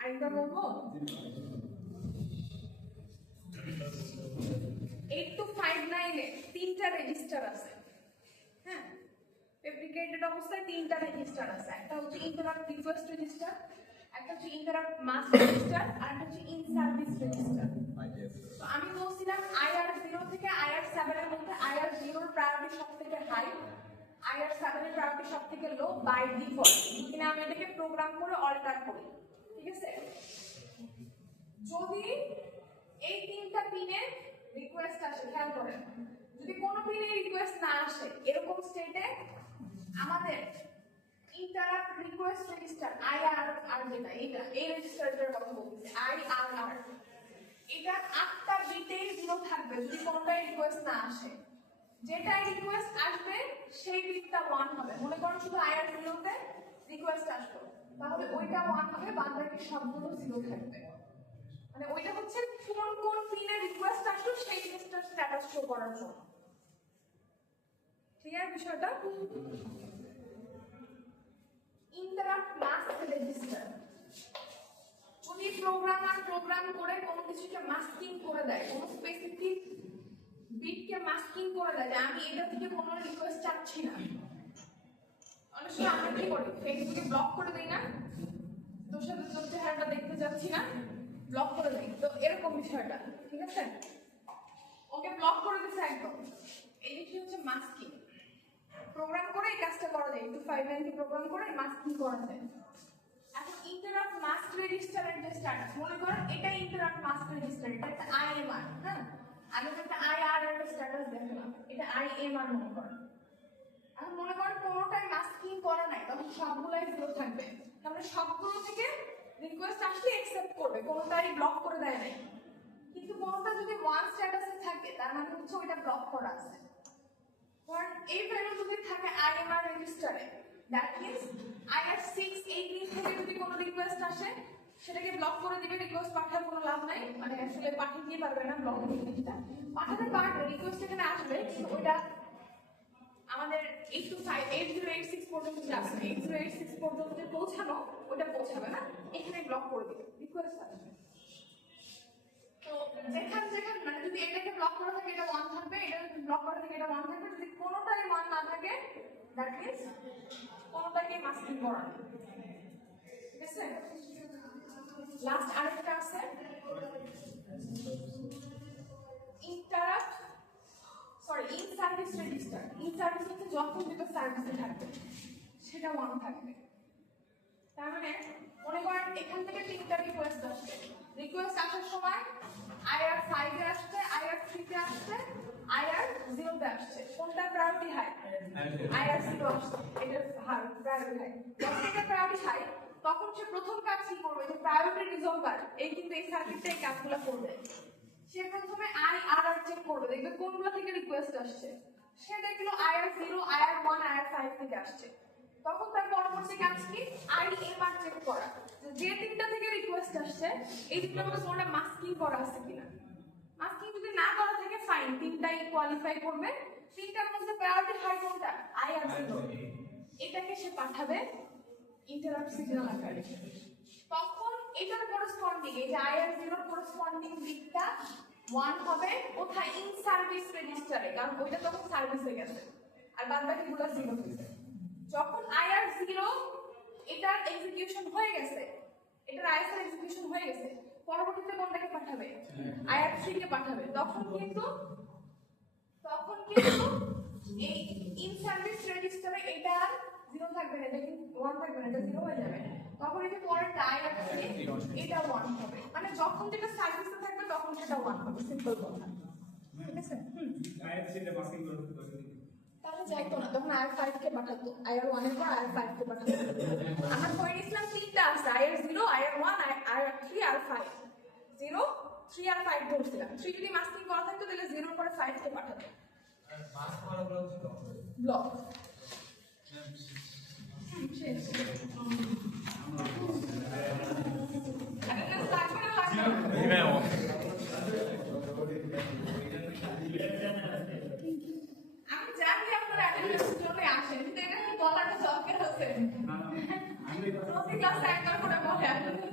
আরেকবার বলবো, 8259 এ তিনটা রেজিস্টার আছে। হ্যাঁ, ফেব্রিকেটেড অবস্থায় তিনটা রেজিস্টার আছে। একটা হচ্ছে ইন্টারাপ্ট রিকোয়েস্ট রেজিস্টার, একটা হচ্ছে ইন্টারাপ্ট মাস্ক রেজিস্টার, আর একটা হচ্ছে ইন সার্ভিস রেজিস্টার। তো আমি বলছিলাম IR0 থেকে IR7 এর মধ্যে IR0 এর প্রায়োরিটি সবথেকে হাই, IR7 এর প্রায়োরিটি সবথেকে লো বাই ডিফল্ট। কিনা আমি এটাকে প্রোগ্রাম করে অল্টার করি। ঠিক আছে, যদি এই তিনটা পিনে রিকোয়েস্ট আসে, খেয়াল করেন যদি কোনো পিনে রিকোয়েস্ট না আসে, এরকম স্টেটে আমাদের ইন্টারাপ্ট রিকোয়েস্ট রেজিস্টার IRR, যেটা এটা এই রেজিস্টারটার কথা বলতেছি, IRR, এটা 8টা বিটে জিরো থাকবে যদি কোনটাই রিকোয়েস্ট না আসে। যেটাই রিকোয়েস্ট আসবে সেই বিটটা 1 হবে। মনে করুন শুধু IR0 তে রিকোয়েস্ট আসলো, তাহলে ওইটা 1 হবে, বাদ বাকি সবগুলো 0 থাকবে। মানে ওইটা হচ্ছে কোন কোন পিনের রিকোয়েস্ট আসলো সেই জিনিসটার স্ট্যাটাস শো করার জন্য। ক্লিয়ার বিষয়টা? Interrupt mask register. যদি প্রোগ্রামার প্রোগ্রাম করে কোনো কিছুকে মাস্কিং করে দেয়, কোনো স্পেসিফিক বিটকে মাস্কিং করে দেয় যে আমি এটা থেকে কোনো রিকোয়েস্ট চাচ্ছি না। অনেক সময় আমরা কি করি, ফেসবুকে ব্লক করে দিই না, তোর সাথে তোর চেহারাটা দেখতে যাচ্ছি না, ব্লক করে দিই। তো এরকম বিষয়টা, ঠিক আছে? ওকে ব্লক করে দিচ্ছে একদম। এই জিনিসটা হচ্ছে মাস্কিং। প্রোগ্রাম করে এই কাজটা করা যায়, একটু 5 লাইন প্রোগ্রাম করে মাস্কিং করা যায়। এখন ইন্টারাপ্ট মাস্ক রেজিস্টারের যে স্ট্যাটাস, মনে করেন এটা ইন্টারাপ্ট মাস্ক রেজিস্টার, এটা একটা আইএমআর। হ্যাঁ, আমি একটা আইআর এর স্ট্যাটাস দেখলাম, এটা আইএমআর মনে করেন। এখন মনে করেন কোনোটাই মাস্কিং করা নাই, তখন সবগুলাই 0 থাকবে। তাহলে সবগুলো থেকে রিকোয়েস্ট আসলে অ্যাকসেপ্ট করবে, কোনোটাই ব্লক করে দেয় নাই। কিন্তু কোনোটা যদি 1 স্ট্যাটাসে থাকে তার মানে হচ্ছে ওইটা ব্লক করা আছে। কারণ এই ভ্যালু যদি থাকে আইএমআর রেজিস্টারে, দ্যাট মিন্স আইআর 6 এই লিস্ট থেকে যদি কোনো রিকোয়েস্ট আসে সেটাকে ব্লক করে দিবে। রিকোয়েস্ট পাঠার কোনো লাভ নাই, মানে আসলে পাঠিয়ে দিয়ে পারবে না, ব্লক জিনিসটা পাঠাতে পারবে। রিকোয়েস্ট এখানে আসবে, ওইটা আমাদের 8086 পর্যন্ত যাবে না, 8086 পর্যন্ত যে পৌঁছানো ওটা পৌঁছাবে না, এখানে ব্লক করে দিবে, রিকোয়েস্ট আসবে। তো যেখানে মানে যদি এটাকে ব্লক করা থাকে এটা 1 থাকবে, এটা ব্লক করা থাকে এটা 1 থাকবে। যদি কোনোটাই 1 না থাকে দ্যাট মিন্স কোনোটাকে মাস্কিং করা নেই। ঠিক আছে? লাস্ট আরেকটা আছে interrupt, sorry in service register. In service হচ্ছে যখন যেটা সার্ভিসে থাকবে সেটা 1 থাকবে। তার মানে মনে করেন এখান থেকে 3টা রিকোয়েস্ট আসছে, রিকোয়েস্ট আসার সময় আইআর 5 এ আসছে, আইআর 3 তে আসছে, আইআর 0 তে আসছে। কোনটা প্রায়োরিটি হাই? আইআর 0 আসছে, এটা প্রায়োরিটি হাই। যখন এটা প্রায়োরিটি হাই তখন সে প্রথম কাজ কি করবে, যে প্রায়োরিটি রিজলভার এই কিন্তু এই সার্কিটটা এই কাজগুলো করবে। সে প্রথমে আইআরআর চেক করবে, দেখবে কোনগুলো থেকে রিকোয়েস্ট আসছে। সে দেখলো আইআর 0, আইআর 1, আইআর 5 থেকে আসছে। তখন তার পরবর্তী কাজ কি, আইএমআর চেক করা, যে 3টা থেকে রিকোয়েস্ট আসছে এই 3টার মধ্যে কোনটা মাস্কিং করা আছে কিনা। মাস্কিং যদি না করা থাকে ফাইন, 3টাই কোয়ালিফাই করবে। 3টার মধ্যে প্রায়োরিটি হাই কোনটা, আইআর 0, এটাকে সে পাঠাবে ইন্টারাপ্ট সিগন্যাল আকারে। তখন এটার করেসপন্ডিং, এই যে আইআর 0 করেসপন্ডিং বিটটা 1 হবে কোথায়, ইন সার্ভিস রেজিস্টারে, কারণ ওইটা তখন সার্ভিসে গেছে আর বাদ বাকিগুলো 0 হয়েছে। যখন আইআর 0 এটার এক্সিকিউশন হয়ে গেছে, এটার আইএসআর এক্সিকিউশন হয়ে গেছে, পরবর্তীতে কোনটাকে পাঠাবে, আইআর 3 কে পাঠাবে। তখন কিন্তু এই ইন সার্ভিস রেজিস্টারে এটা 0 থাকবে না, এটা কিন্তু 1 থাকবে না, এটা 0 হয়ে যাবে। তখন এই যে পরেরটা আইআর 3 এটা 1 হবে, মানে যখন যেটা সার্ভিসে থাকবে তখন সেটা 1 হবে, সিম্পল কথা। ঠিক আছে? আইআর 3 তে মাস্কিং করতে পারবে। তাহলে যাইতো না, তখন আইআর 5 কে পাঠাতো, আইআর 1 এর পর আইআর 5 কে পাঠাতো। আমরা ধরে নিছিলাম 3টা আছে, আইআর 0, আইআর 1, আইআর 3, আর 5। 0, 3 আর 5 ধরছিলাম। 3 যদি মাস্কিং করা থাকতো তাহলে 0 এর পরে 5 কে পাঠাতো। আর মাস্ক করা ব্লক আমি জানি আপনারা অ্যাটেন্ডেন্সের জন্য আসেন, কিন্তু এটা কি বলাটা দরকার আছে? প্রতি ক্লাসে একবার করে বলে আপনাদের